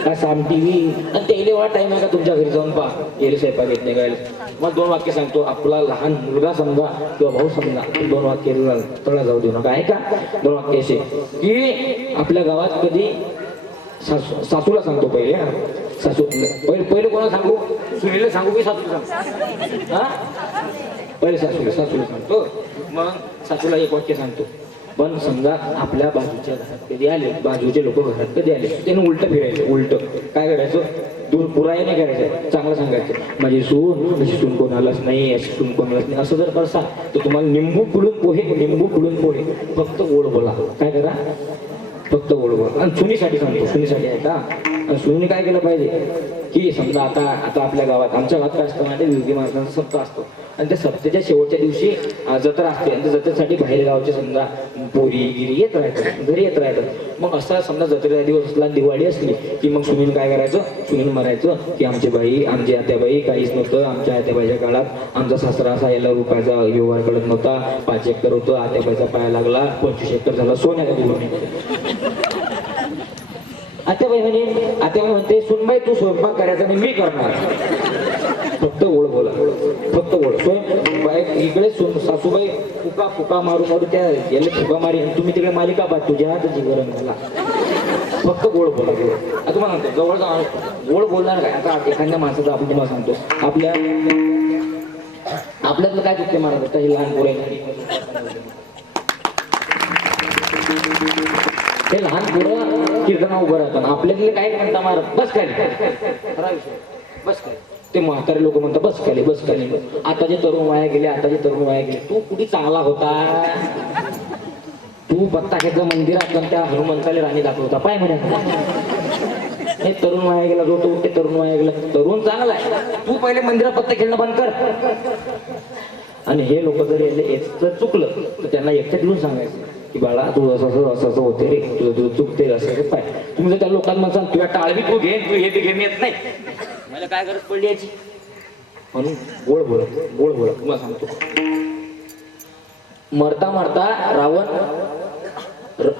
काय साम टीव्ही, आणि त्याला एवढा टाइम आहे का तुमच्या घरी जाऊन पहा, याला स्वयंपाक येत नाही काय? मग 2 वाक्य सांगतो. आपला लहान मुलगा समजा किंवा भाऊ समजा, 2 वाक्य तळा जाऊ देऊ नका, आहे का? 2 वाक्य असे की आपल्या गावात कधी सासूला सांगतो पहिले, सासू पहिले कोणाला सांगू? सुनीला सांगू की सासूला सांगू? हा, पहिले सासूला सांगतो, मग सासूला एक वाक्य सांगतो. पण समजा आपल्या बाजूच्या घरात कधी आले, बाजूचे लोक घरात कधी आले, त्यानं उलट फिरायचं. उलट काय करायचं? दूर पुराय नाही करायचं, चांगलं सांगायचं. माझी सून कोणालाच नाही, अशी सून कोणालाच नाही. असं जर करसा तर तुम्हाला निंबू पिळून पोहे फक्त गोड बोला. काय करा? फक्त गोड बोला. आणि सुनीसाठी सांगतो, सुनीसाठी आहे का? आणि सुनीने काय केलं पाहिजे की समजा आता आपल्या गावात, आमच्या गावात काय असतं म्हणजे विवेकी महाराजांचा सप्ताह असतो, आणि त्या सप्त्याच्या शेवटच्या दिवशी जत्रा असते, आणि त्या जत्रेसाठी बाहेर गावचे समजा पोरी गिरी येत राहतात, घरी येत राहतात. मग असा समजा जत्रेचा दिवस असला, दिवाळी असली की मग सुनील काय करायचं? सुनील म्हणायचं की आमची आत्याबाई काहीच नव्हतं, आमच्या आत्याबाईच्या काळात आमचा सासरा असा याला रुपयाचा व्यवहार करत नव्हता, 5 एकर होतं, आत्याबाईचा पाया लागला, 25 एकर झाला सोन्याचा दिवस. आत्याबाई म्हणते सुनबाई तू स्वयंपाक करायचा आणि मी करणार. फक्त गोड बोला, फक्त गोड. इकडे सासूबाई फुका मारू त्या याला फुका मारी, आणि तुम्ही तिकडे मालिका पाठ, तुझ्या हात जीवन झाला. फक्त गोड बोला. आता तुम्हाला सांगतो, जवळचा माणूस गोड बोलणार काय? आता एखाद्या माणसाचं आपण तुम्हाला सांगतो, आपल्यातलं काय चुकते महाराज? आता हे लहान पोरं, हे लहान पोरं कीर्तना उभं राहतात, आपल्यातले काय म्हणता महाराज? बस खाली, बस खाली. ते म्हातारे लोक म्हणतात बस खाली. आताचे तरुण वाया गेले. तू कुठे चांगला होता? तू बत्ताखेचं मंदिरात पण त्या हनुमंताला राणी दाखवता पाय म्हणे. हे तरुण वाया गेला, जो तो तरुण वाया गेला. तरुण चांगला आहे, तू पहिले मंदिरात पत्ता खेळणं बंद कर. आणि हे लोक जर चुकलं तर त्यांना एकट्यात येऊन सांगायचं की बाळा तू असं होते रे, तुझं चुकते असं पाय. तुम्ही जर त्या लोकांना म्हणसाल तुझ्या टाळबी तू घे, तू हे बी घेऊन येत नाही, मला काय गरज पडली याची? म्हणून गोड बोला. तुम्हाला सांगतो,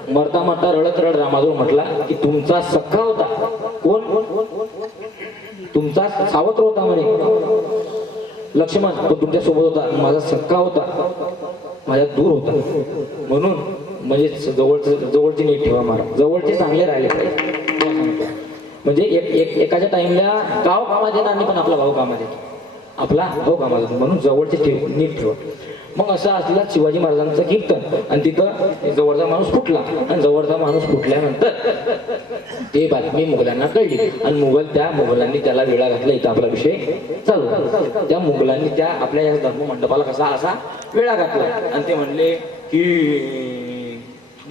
मरता रडत रामाजवळ म्हटला की तुमचा सख्खा होता. कोण? तुमचा सावत्र होता म्हणे लक्ष्मण, तो तुमच्या सोबत होता, माझा सख्खा होता, माझ्या दूर होता. म्हणून म्हणजे जवळचे नीट ठेवा महाराज, जवळचे चांगले राहिले पाहिजे. म्हणजे एकाच्या टाइमला गाव कामात येणार नाही पण आपला भाऊ कामात येतो, आपला भाऊ कामात येतो, म्हणून जवळचे ठेव, नीट ठेव. मग असं असलेला शिवाजी महाराजांचं कीर्तन आणि तिथं जवळचा माणूस फुटला आणि जवळचा माणूस फुटल्यानंतर ते बातमी मुघलांना कळली आणि त्या मुघलांनी त्याला वेळा घातला. इथं आपला विषय चालू झाला. त्या मुघलांनी त्या आपल्या या धर्म मंडपाला कसा असा वेळा घातला आणि ते म्हणले की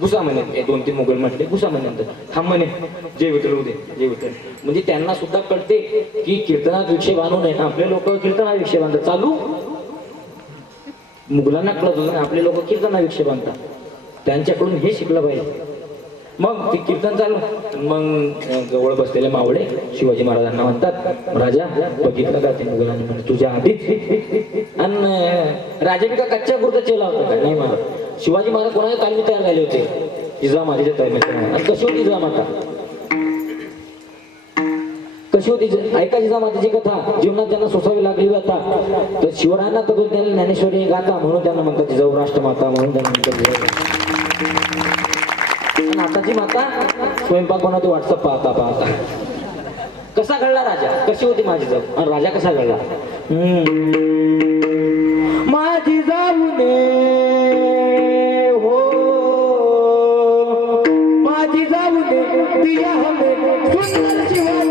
गुसा म्हणे, 2-3 मुघल म्हटले गुसा म्हणे, थांब म्हणे, जय विठ्ठल होते, जय विठ्ठल. म्हणजे त्यांना सुद्धा कळते की कीर्तनात विषय बांधू नये. आपले लोक कीर्तनात विषय बांधतात, चालू मुघलांना कळत होतं आपले लोक कीर्तना विषय बांधतात, त्यांच्याकडून हे शिकलं पाहिजे. मग ते कीर्तन चालू. मग जवळ बसलेले मावळे शिवाजी महाराजांना म्हणतात, राजा बघितलं का ते मुघलांनी म्हणजे तुझ्या आधीच. आणि राजा बी का कच्च्या पुरता चेला होता का? नाही महाराज, शिवाजी महाराज कोणाच्या तालमी तयार झाले होते, जिजामातीच्या तालमीत. आणि कशी होती जिजामाता, कशी होती ऐका जिजामातीची कथा. जीवनात त्यांना सोसावी लागली आता तर शिवरायांना तत्वज्ञानी ज्ञानेश्वरी गाथा म्हणून त्यांना म्हणतात जिजाऊ राष्ट्रमाता म्हणून त्यांना म्हणतात. आताची माता स्वयंपाक बनवते व्हॉट्सअप पाहता पाहता. कसा घडला राजा, कशी होती माझी जाऊ आणि राजा कसा घडला. माझी जाऊने हो, माझी जाऊने दिया हमें सुंदर शिवाजी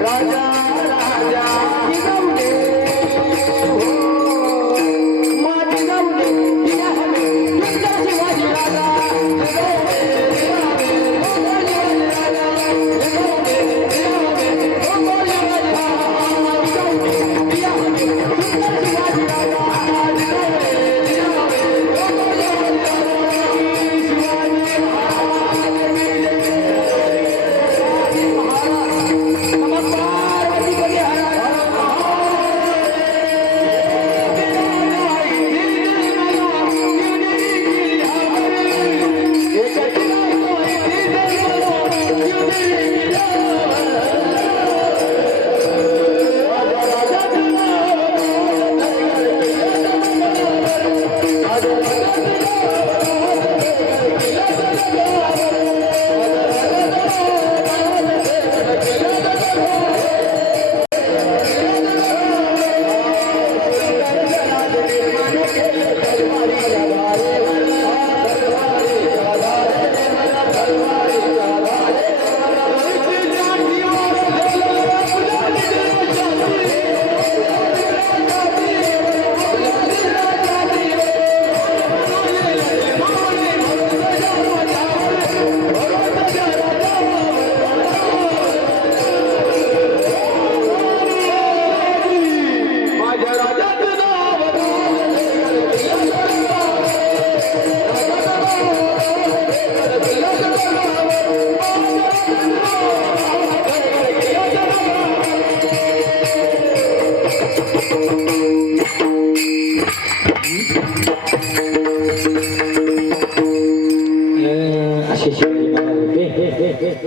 राजा.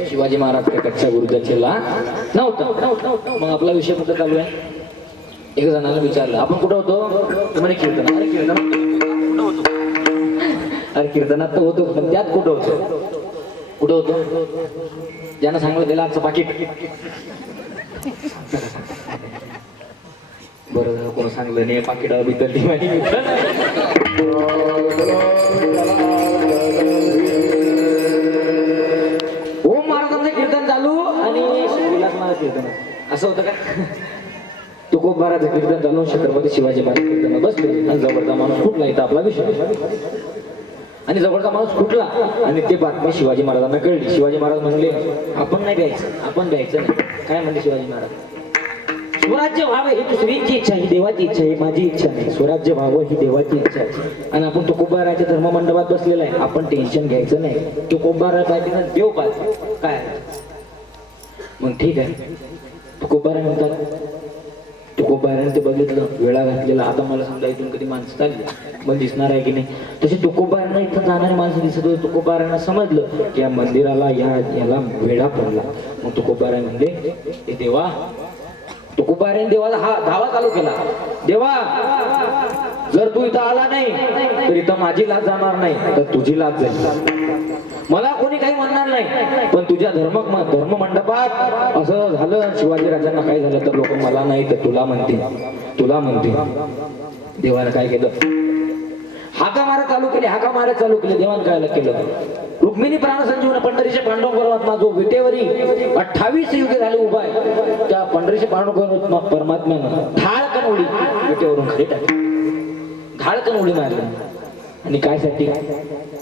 शिवाजी महाराज त्या कच्च्या गुरुदाचेला नव्हता. मग आपला विषय कुठं चालू आहे. एक जणाला विचारलं आपण कुठं होतो, म्हणे कीर्तन. अरे कीर्तनात कुठं होतो, अरे कीर्तनात तर होतो पण त्यात कुठं होतो, कुठं होतो. ज्यांना सांगितलं त्याला आजचं पाकिट. बरं कोण सांगलं नाही पाकिटा भीतर ती माझी. ओम महाराजांचं कीर्तन चालू आणि विलास महाराज कीर्तन असं होतं का. तुकोबाराचं कीर्तन चालू, छत्रपती शिवाजी महाराज कीर्तन बसले आणि जवळचा माणूस फुटला. इथं आपला विषय. आणि जवळचा माणूस फुटला आणि ते बातमी शिवाजी महाराजांना कळली. शिवाजी महाराज म्हणले आपण नाही द्यायचं, आपण द्यायचं नाही. काय म्हणले शिवाजी महाराज, स्वराज्य व्हावं ही दुसरीची इच्छा, ही देवाची इच्छा, ही माझी इच्छा नाही. स्वराज्य व्हावं ही देवाची इच्छा आहे. आणि आपण तुकोबाराच्या धर्ममंडपात बसलेला आहे, आपण टेन्शन घ्यायचं नाही. तुकोबारा पाहिजे ना देव पाहिजे काय. मग ठीक आहे, तुकोबारा म्हणतात. तुकोबाराने ते बघितलं, वेळा घातलेला. आता मला समजा इथून कधी माणसं चालली, मला दिसणार आहे की नाही. तसे तुकोबारांना इथं जाणारी माणसं दिसत होते. तुकोबारांना समजलं की या मंदिराला याला वेळा पडला. मग तुकोबारा म्हणले, हे देवा. तुकोबाराने देवाला हा धावा चालू केला. देवा, जर तू इथं आला नाही तर इथं माझी लाज जाणार नाही, तर तुझी लाज जाईल. मला कोणी काही म्हणणार नाही, पण तुझ्या धर्म मंडपात असं झालं, शिवाजी राजांना काय झालं तर लोक मला नाही तर तुला म्हणतील, तुला म्हणतील. देवानं काय केलं, हाका मारा चालू केले, हाका मारा चालू केले. देवानं काय केलं, रुक्मिणी प्राणसंजीवन पंढरीचे पांडव परमात्मा जो विटेवरी 28 युगे झाले उभा आहे, त्या पंढरीचे पांडव परमात्म्यानं ढाळकन उडी विटेवरून खाली टाकली, ढाळकन उडी मारली. आणि काय साठी,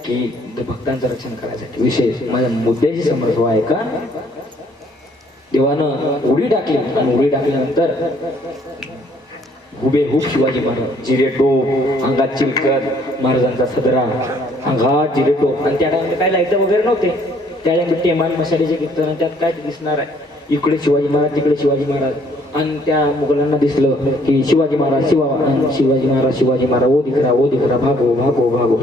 की भक्तांचं रक्षण करायसाठी. विशेष माझ्या मुद्द्याची समज आहे का. देवानं उडी टाकली आणि उडी टाकल्यानंतर हुबेहूब शिवाजी महाराज, जिरेटोप, अंगात चिलकत, महाराजांचा सदरा, अंगात जिरेटोप. आणि त्या टाइमला काय लाईट वगैरे नव्हते. त्या टाइमला टेमाल मशालीचे कीर्तन, त्यात काय दिसणार आहे, इकडे शिवाजी महाराज, तिकडे शिवाजी महाराज. आणि त्या मुघलांना दिसलं की शिवाजी महाराज, शिवाजी महाराज, ओ दिखरा भागो भागो भागो.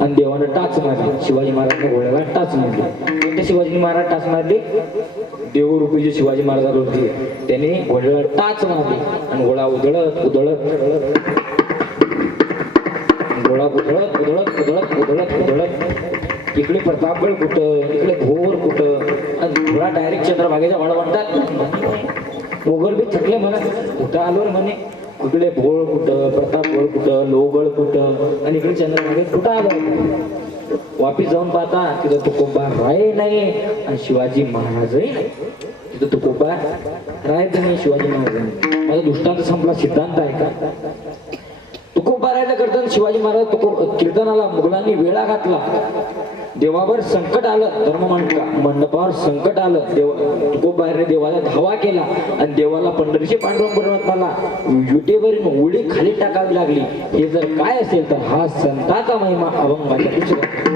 आणि देवानं टाच मारली, शिवाजी महाराजने घोड्याला टाच मारली. त्या शिवाजी महाराज टाच मारली, देवरूपी जे शिवाजी महाराज होते त्याने घोड्याला टाच मारली. आणि घोडा उधळत उधळत घोडा उधळत उधळत उधळत उधळत उधळत इकडे प्रतापगड कुठं, इकडे भोर कुठं. आणि घोडा डायरेक्ट चंद्रभागेच्या वाळवंटात. मोगल बी थकले म्हणा, कुठं आलो रे म्हणे. इकडे भोळ कुठं, प्रतापगड कुठं, लोहगड कुठं, आणि इकडे चंद्रभागेत कुठं आलो. वापिस जाऊन पाहता तिथं तुकोबा राय नाही आणि शिवाजी महाराजही नाही. तिथं तुकोबा रायच नाही, शिवाजी महाराज नाही. माझा दृष्टांत संपला, सिद्धांत आहे का. तुकोबारायचं कीर्तन शिवाजी महाराज कीर्तनाला मुघलांनी वेळा घातला. देवावर संकट आलं, मंडपावर संकट आलं. तुकोबाराने देवाला धावा केला आणि देवाला पंढरीचे पांडुरंग परमात्म्याला विटेवरील उडी खाली टाकावी लागली. हे जर काय असेल तर हा संताचा महिमा अभंगाच्या पुस्तकात.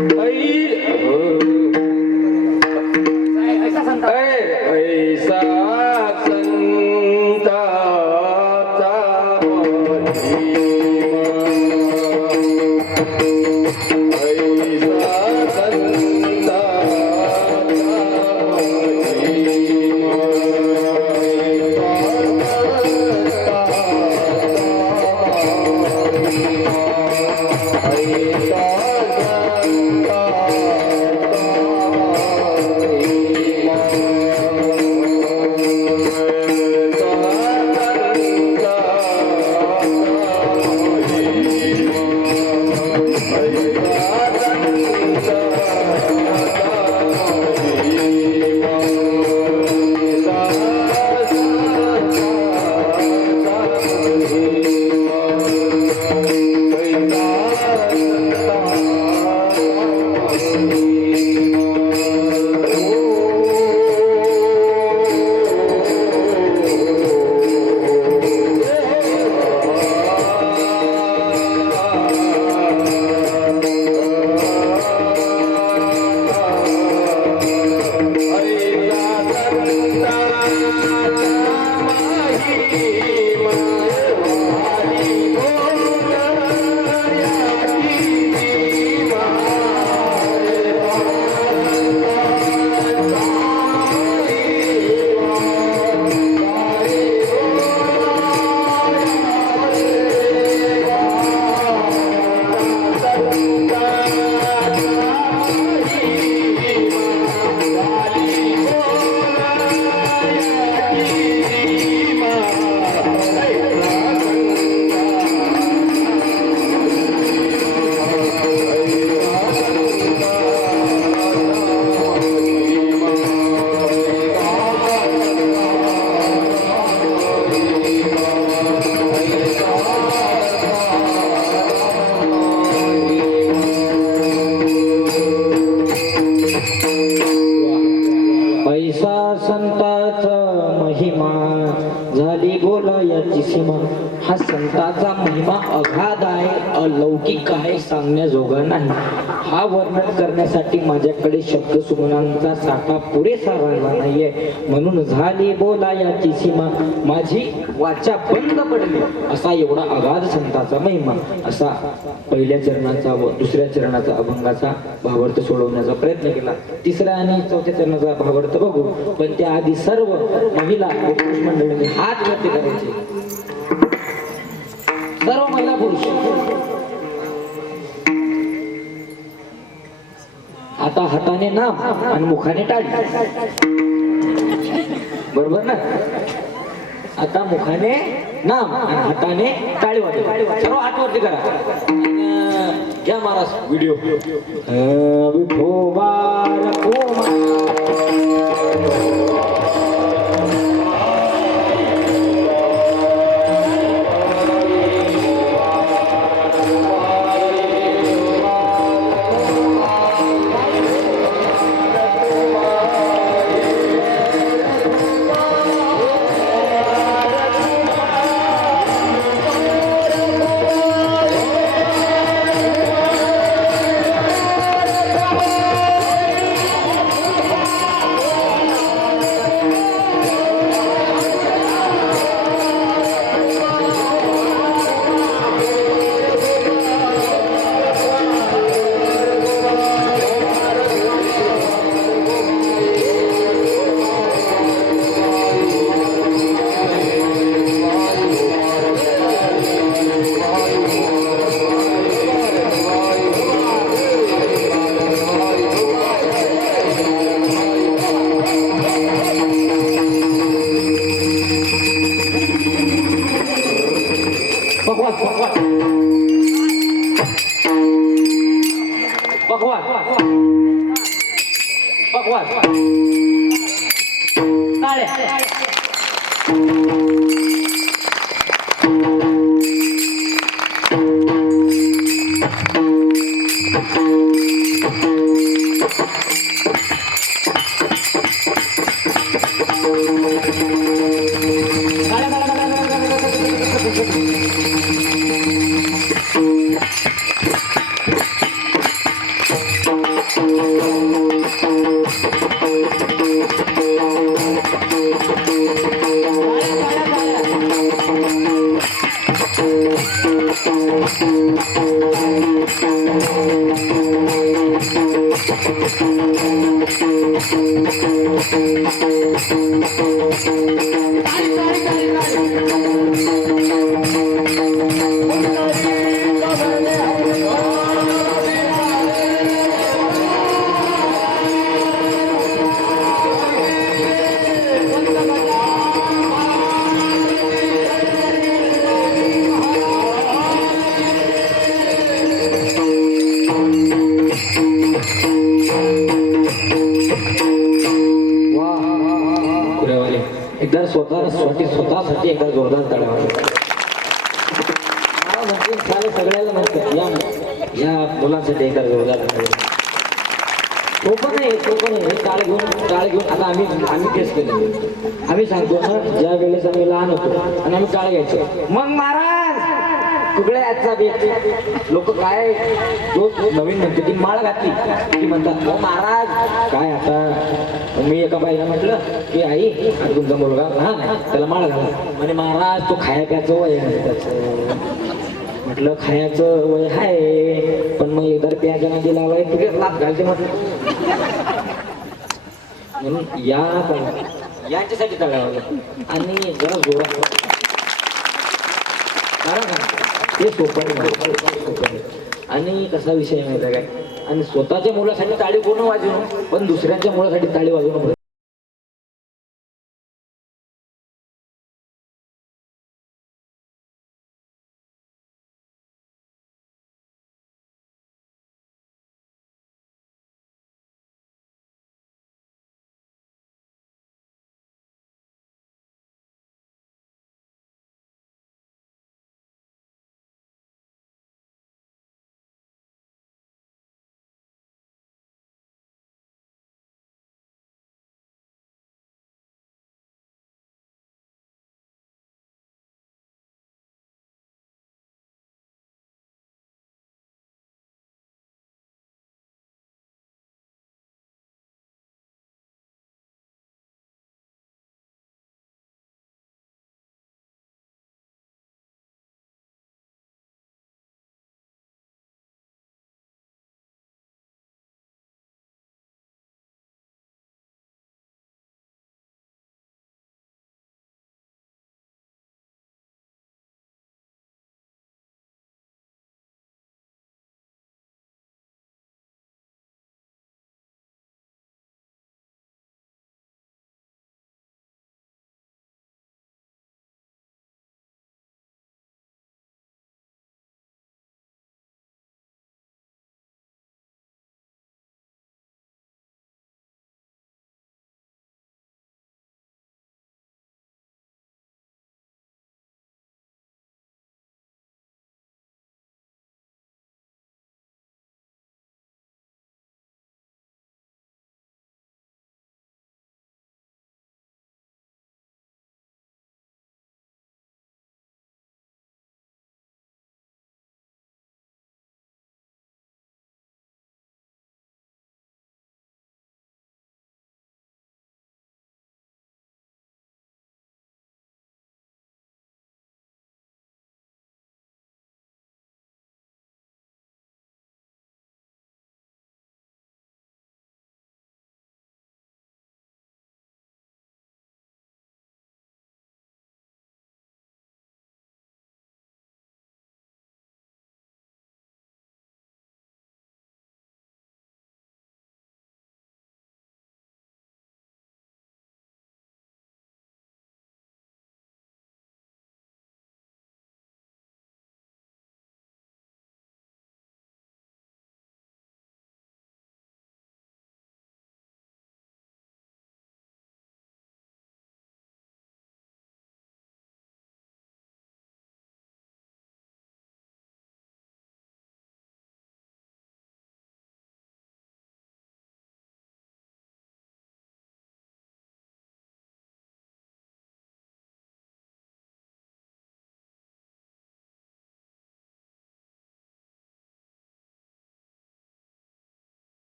झाली बोला याची सीमा. हा संताचा महिमा अगाध आहे, अलौकिक आहे, सांगण्याजोगा नाही. हा वर्णन करण्यासाठी माझ्याकडे शब्द सुमनांचा साठा पुरेसा राहिला नाहीये. म्हणून झाली बोला याची सीमा, माझी वाचा बंद पडली. असा एवढा अगाध संताचा महिमा. असा पहिल्या चरणाचा व दुसऱ्या चरणाचा अभंगाचा भावार्थ सोडवण्याचा प्रयत्न केला. तिसऱ्या आणि चौथ्या चरणाचा भावार्थ बघू, पण त्याआधी सर्व महिला व पुरुष मंडळींनी हात वरती करायचे. सर्व महिला पुरुष आता हाताने नाम आणि मुखाने टाळी. बरोबर ना? आता मुखाने नाम आणि हाताने टाळी वाजवा. सर्व हात वरती करा. घ्या महाराज व्हिडिओ. विठोबार एकदा स्वतःसाठी एकदा जोरदार टाळ्या वाजवा. सगळ्याला म्हणतात या मुलांसाठी एकदा जोरदार टाळ्या. तो पण आहे टाळ घेऊन आता आम्ही केस केली. आम्ही सांगतो ना, ज्या वेळेस आम्ही लहान होतो आणि आम्ही टाळ घ्यायचो, मग महाराज तुकडे आजचा बेत लोक काय जो नवीन म्हणते ती माळ घातली की म्हणतात हो महाराज काय. आता मी एका बाईला म्हटलं की आई तुमचा मुलगा लहान आहे त्याला माळ घाला. म्हणजे महाराज तो खाया प्याचं वय आहे त्याचं. म्हटलं खायचं वय आहे पण मग एकदा प्याच्या नदी लावाय तुझे लाभ घालते म्हटलं. म्हणून यांच्यासाठी तळावं आणि जरा जोरात ते सोपं. आणि कसा विषय माहिती काय, आणि स्वतःच्या मुलासाठी टाळी कोण वाजवणं पण दुसऱ्यांच्या मुलासाठी टाळी वाजवणं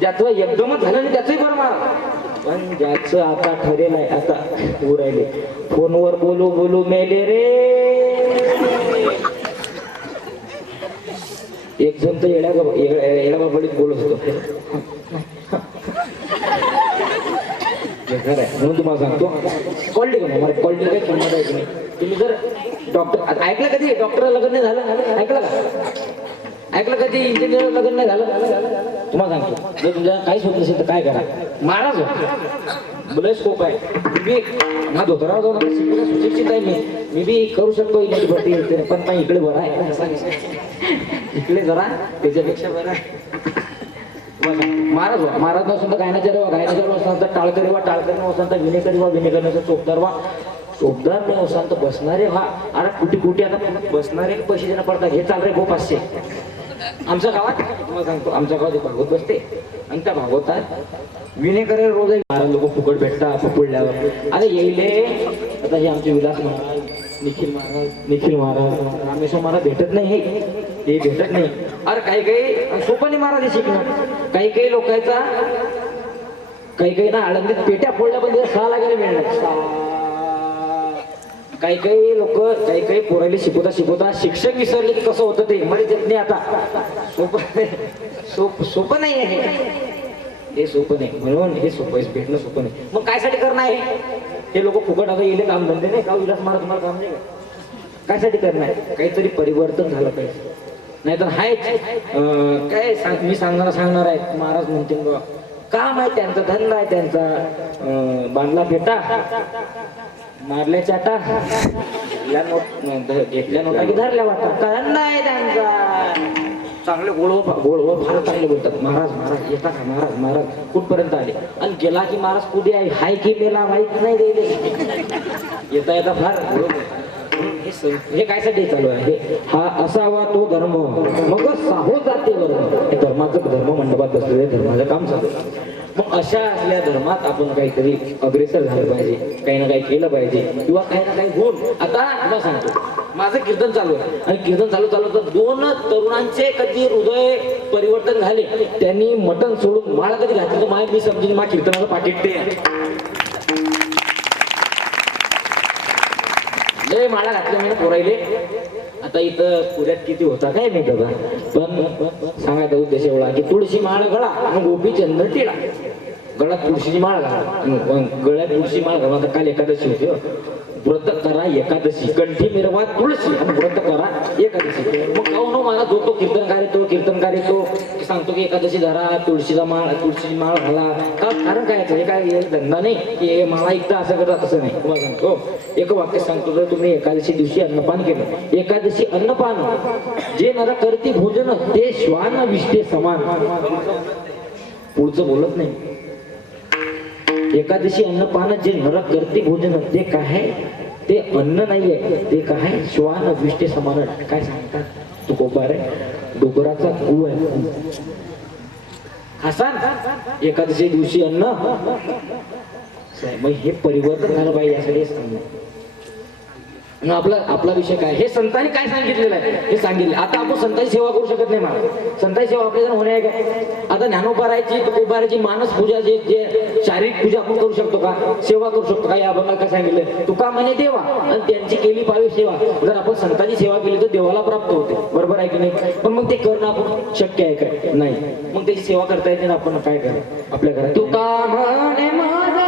ज्याचं एकदमच झालं नाही त्याचंही बरं मारा, पण ज्याचं आता ठरेल आहे आता उरायले फोनवर बोलू बोलू मेले रे. एक जण तर येड्या बाबडीत बोलत होतो. खरं आहे म्हणून तुम्हाला सांगतो क्वालिटी का मला क्वालिटी काही किंमत आहे की नाही. तुम्ही जर डॉक्टर ऐकलं कधी डॉक्टर लग्न नाही झालं ऐकलं का? ऐकलं कधी इंजिनियर लग्न नाही झालं? तुम्हाला सांगतो जर तुमच्या काहीच होत नसेल तर काय करा, महाराज बोलाय स्कोप आहे. मी हा धोतराव जाऊन शिकवणं सुशिक्षित आहे मी बी करू शकतो इकडे भरती येते पण नाही इकडे बरं आहे इकडे जरा त्याच्यापेक्षा बरं आहे. महाराज महाराज नसून तर गायनाचार्य वा गायनाचार्य असणार तर टाळकरी वा टाळकरी नसणार तर विनेकरी वा विनेकर नसतं चोपदार वा चोपदार न असणार तर बसणारे व्हा. अरे कुठे कुठे आता बसणारे पैसे देणं पडतात. हे चाल रे गो 500 आमच्या गावात तुम्हाला सांगतो आमच्या गावात भागवत बसते आणि त्या भागवतात विनेकर रोज महाराज लोक फुकट भेटतात पुढल्यावर. अरे येईले आता हे आमचे विलास महाराज निखिल महाराज रामेश्वर महाराज भेटत नाही हे भेटत नाही. अरे काही काही सोपं महाराज हे शिकणं. काही लोकांचा काही ना आळंदीत पेट्या फोडल्या पण 6 लागायला मिळणार. काही लोक काही पोरायला शिकवता शिक्षक विसरले की कसं होतं ते मला देत नाही. आता सोपं नाही आहे हे सोपं नाही म्हणून हे सोपं भेटणं सोपं नाही. मग कायसाठी करणं आहे हे लोक फुकट आता येले काम धंदे नाही का विलास महाराज तुम्हाला काम नाही कायसाठी करणं आहे. काहीतरी परिवर्तन झालं पाहिजे नाहीतर हाय काय मी सांगणार आहे. महाराज म्हणते काम आहे त्यांचा धंदा आहे त्यांचा बांधला फेटा मारल्या चाटा घेतल्या नोटा की धरल्या वाटा धंदा आहे त्यांचा. चांगले गोळ फार चांगले बोलतात. महाराज येता का महाराज कुठपर्यंत आले आणि गेला की महाराज कुठे आहे हाय की मेला माहिती नाही दिले येता फार हे कायसाठी चालू आहे. हा असावा तो धर्म मग साहो जाते बरोबर. हे धर्माचं धर्म मंडपात बसलेले धर्माचं काम चालू. मग अशा असल्या धर्मात आपण काहीतरी अग्रेसर झालं पाहिजे, काही ना काही केलं पाहिजे किंवा काही ना काही होऊन. आता मला सांगतो माझं कीर्तन चालू आहे आणि कीर्तन चालू तर 2 तरुणांचे कधी हृदय परिवर्तन झाले. त्यांनी मटण सोडून माळ कधी घातली तर मी समजेन मा कीर्तनाचं पाकिट ते लय माळा घातल्या मी पोरायले. आता इथं पुण्यात किती होता काय नाही बघा पण सांगायचा उद्देश एवढा की तुळशी माळ गळा आणि गोपी चंदन टिळा. गळ्यात तुळशीची माळ घाला गळ्यात तुळशी माळ घाला. आता काल एकादशी होती व्रत करा एकादशी कंठी मिरवा तुळशी आणि व्रत करा एकादशी. मग काहून मला जो तो कीर्तनकार येतो सांगतो की एकादशी धरा तुळशीची माळ घाला. कारण काय हे काय धंदा नाही की मला ऐकता असं करतात असं नाही. तुम्हाला सांगतो एक वाक्य सांगतो जर तुम्ही एकादशी दिवशी अन्नपान केलं एकादशी अन्नपान जे नर करती भोजन ते श्वान विष्टे समान. पुढचं बोलत नाही. एकादशी अन्नपान जे नरक करते भोजन ते काय ते अन्न नाहीये ते काय श्वान विष्टे समान. काय सांगतात तू कोपार आहे डोकराचा कू आहे. हसान एकादशी दिवशी अन्न मग हे परिवर्तन झालं पाहिजे यासाठी सांगणं. आपला विषय काय हे संतांनी काय सांगितलेलं आहे हे सांगितलं. आता आपण संतांची सेवा करू शकत नाही मला संतांची सेवा आपल्या जण होणे आहे काय. आता ज्ञानोबारायची तुकोबारायची मानस पूजा जे शारीरिक पूजा आपण करू शकतो का सेवा करू शकतो का. या अभंगात काय सांगितलं तुका म्हणे देवा आणि त्यांची केली पाहिजे सेवा. जर आपण संतांची सेवा केली तर देवाला प्राप्त होते बरोबर आहे की नाही. पण मग ते करणं आपण शक्य आहे काय नाही. मग त्याची सेवा करता येते ना आपण काय करा आपल्या घरात तुका म्हणे माझा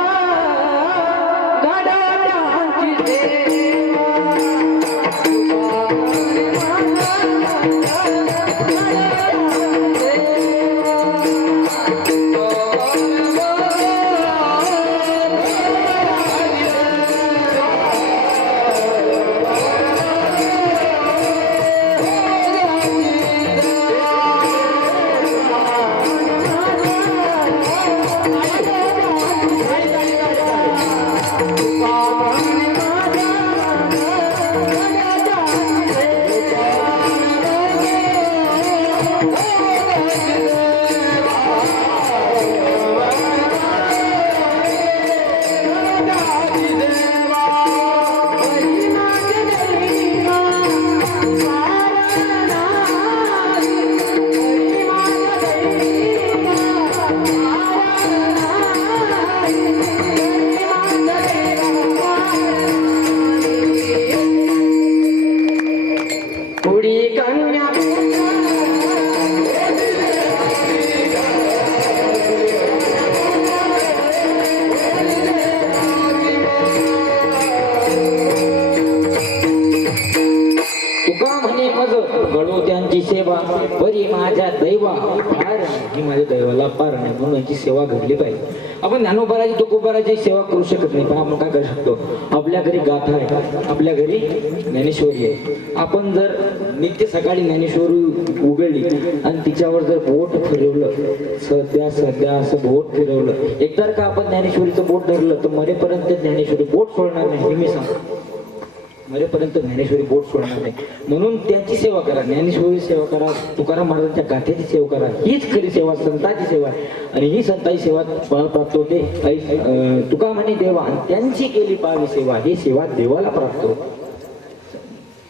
पार नाही, म्हणून यांची सेवा घडली पाहिजे. आपण ज्ञानोबाराची तुकोबाराची सेवा करू शकत नाही, पण आपण काय करू शकतो, आपल्या घरी गाथा आहे, आपल्या घरी ज्ञानेश्वरी आहे. आपण जर नित्य सकाळी ज्ञानेश्वरी उघडली आणि तिच्यावर जर बोट फिरवलं, सध्या सध्या असं बोट फिरवलं, एकतर का आपण ज्ञानेश्वरीचं बोट धरलं तर मरेपर्यंत ज्ञानेश्वरी बोट सोडणार नाही, हे मी सांगतो. मरेपर्यंत ज्ञानेश्वरी बोट सोडणार नाही. म्हणून त्यांची सेवा करा, ज्ञानेश्वरी सेवा करा, तुकाराम महाराजांच्या गाथेची सेवा करा. हीच खरी सेवा, संतांची सेवा आहे. आणि ही संतांची सेवा प्राप्त होते. तुका म्हणे देवा, आणि त्यांची केली पाहावी सेवा, ही सेवा देवाला प्राप्त होते.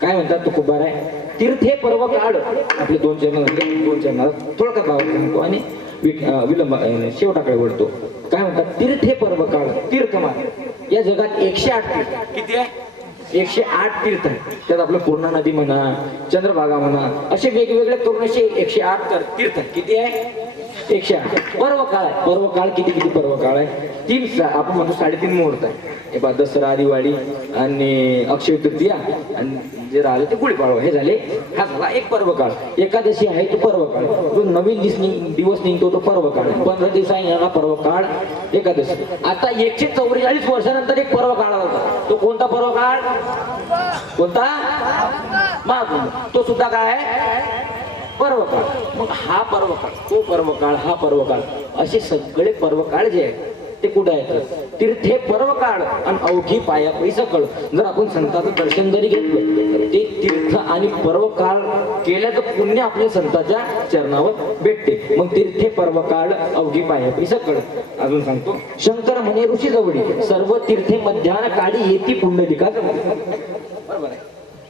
काय म्हणतात तुकोबार आहे, तीर्थे पर्व काळ, आपले दोन चरणात थोडका भाव सांगतो आणि विलंब शेवटाकडे वळतो. काय म्हणतात, तीर्थे पर्व काळ, तीर्थमार्ग. या जगात 108 तीर्थ, किती आहे, 108 तीर्थ आहे. त्यात आपलं पूर्णा नदी म्हणा, चंद्रभागा म्हणा, असे वेगवेगळे करून असे 108 तीर्थ. किती आहे, 108. पर्व काळ आहे. पर्व काळ किती पर्व काळ आहे, 3, आपण म्हणतो 3.5 मुहूर्त आहे. हे पहा, दसरा, दिवाळी आणि अक्षय तृतीया आणि जे राहिले ते गुढीपाडवा, हे झाले, हा झाला एक पर्व काळ. एकादशी आहे तो पर्व काळ, जो नवीन दिवस निघतो तो पर्व काळ. 15 दिवसांनी येणारा पर्व काळ एकादशी. आता 144 वर्षानंतर एक पर्व काळ होता. तो कोणता पर्व काळ, कोणता, माघ. तो सुद्धा काय आहे, पर्व काळ. मग हा पर्व काळ, तो पर्व काळ, हा पर्व काळ, असे सगळे पर्व काळ जे आहेत ते कुठे आहेत, तीर्थे पर्व काळ आणि अवघी पाया पैसा कळ. जर आपण संतांचं दर्शन जरी घेतलं तर ते तीर्थ आणि पर्व काळ केल्याचं पुण्य आपल्या संतांच्या चरणावर भेटते. मग तीर्थे पर्व काळ अवघी पाया पैसा कळ. अजून सांगतो, शंकर म्हणे ऋषी जवळी, सर्व तीर्थे मध्यान काळी येती पुंडलिका जवळी. बरोबर आहे,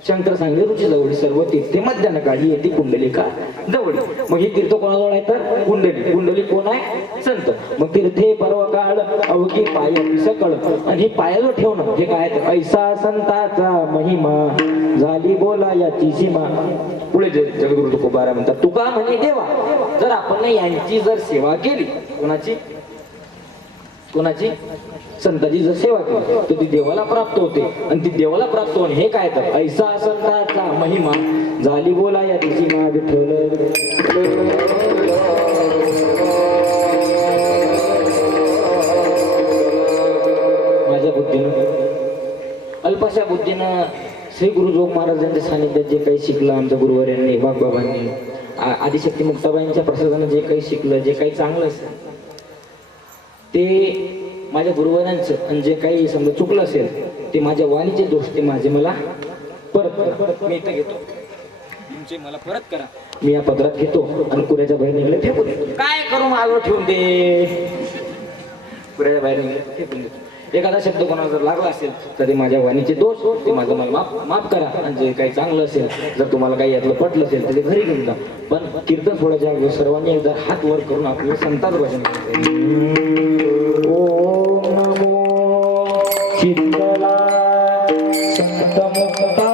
शंकर सांगले ऋषी जवळ, सर्व तीर्थे मध्यान काळी येते पुंडलिका जवळ. मग ही तीर्थ कोणाजवळ आहे तर पुंडलिक. पुंडलिक कोण आहे, संत. मग तीर्थे पर्व काळ अवघी पाय सकळ. आणि ही पायाजवळ ठेवणं हे काय, ऐसा संताचा महिमा झाली बोला याची सीमा. पुढे जगद्गुरु तुकोबारा म्हणतात, तुका म्हणे देवा, जर आपण यांची जर सेवा केली, कोणाची संतांची जर सेवा केली तर ती देवाला प्राप्त होते. आणि ती देवाला प्राप्त होणे हे काय तर ऐसा संतांचा महिमा झाली बोला या तिची मा विठ्ठल. माझ्या बुद्धीनं, अल्पशा बुद्धीनं श्री गुरु जोग महाराजांच्या सानिध्यात जे काही शिकलं आमच्या गुरुवाऱ्यांनी, बाबांनी, आदिशक्ती मुक्ताबाईंच्या प्रसादानं जे काही शिकलं, जे काही चांगलं असेल ते माझ्या गुरुवारांचं, आणि जे काही समजा चुकलं असेल ते माझ्या वाणीचे दोष, ते माझे मला परत करा. मी इथं घेतो, तुमचे मला परत करा. मी या पदरात घेतो आणि कुऱ्याच्या बाहेर निघले फेकून देतो. काय करू, माझं ठेवून दे, कुऱ्याच्या बाहेर निघले फेकून देतो. एखादा शब्द कोणाला जर लागला असेल तर ते माझ्या वाणीचे दोष, ते माझं मला माफ करा. आणि जे काही चांगलं असेल, जर तुम्हाला काही यातलं पटलं असेल तर ते घरी घेऊन जा. पण कीर्तन सोडायच्या अगोदर सर्वांनी एकदा हात वर करून आपल्याला संतांचं भजन करायचं. ओम नमो शीतला संत मुक्ता.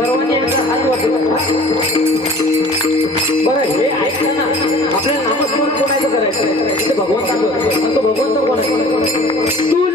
सर्वांनी एकदा हात वाटत बरं हे ऐकताना आपल्याला नामस्मरण कोणाचं करायचं ते भगवंताचं आणि तो भगवंत कोण आहे तू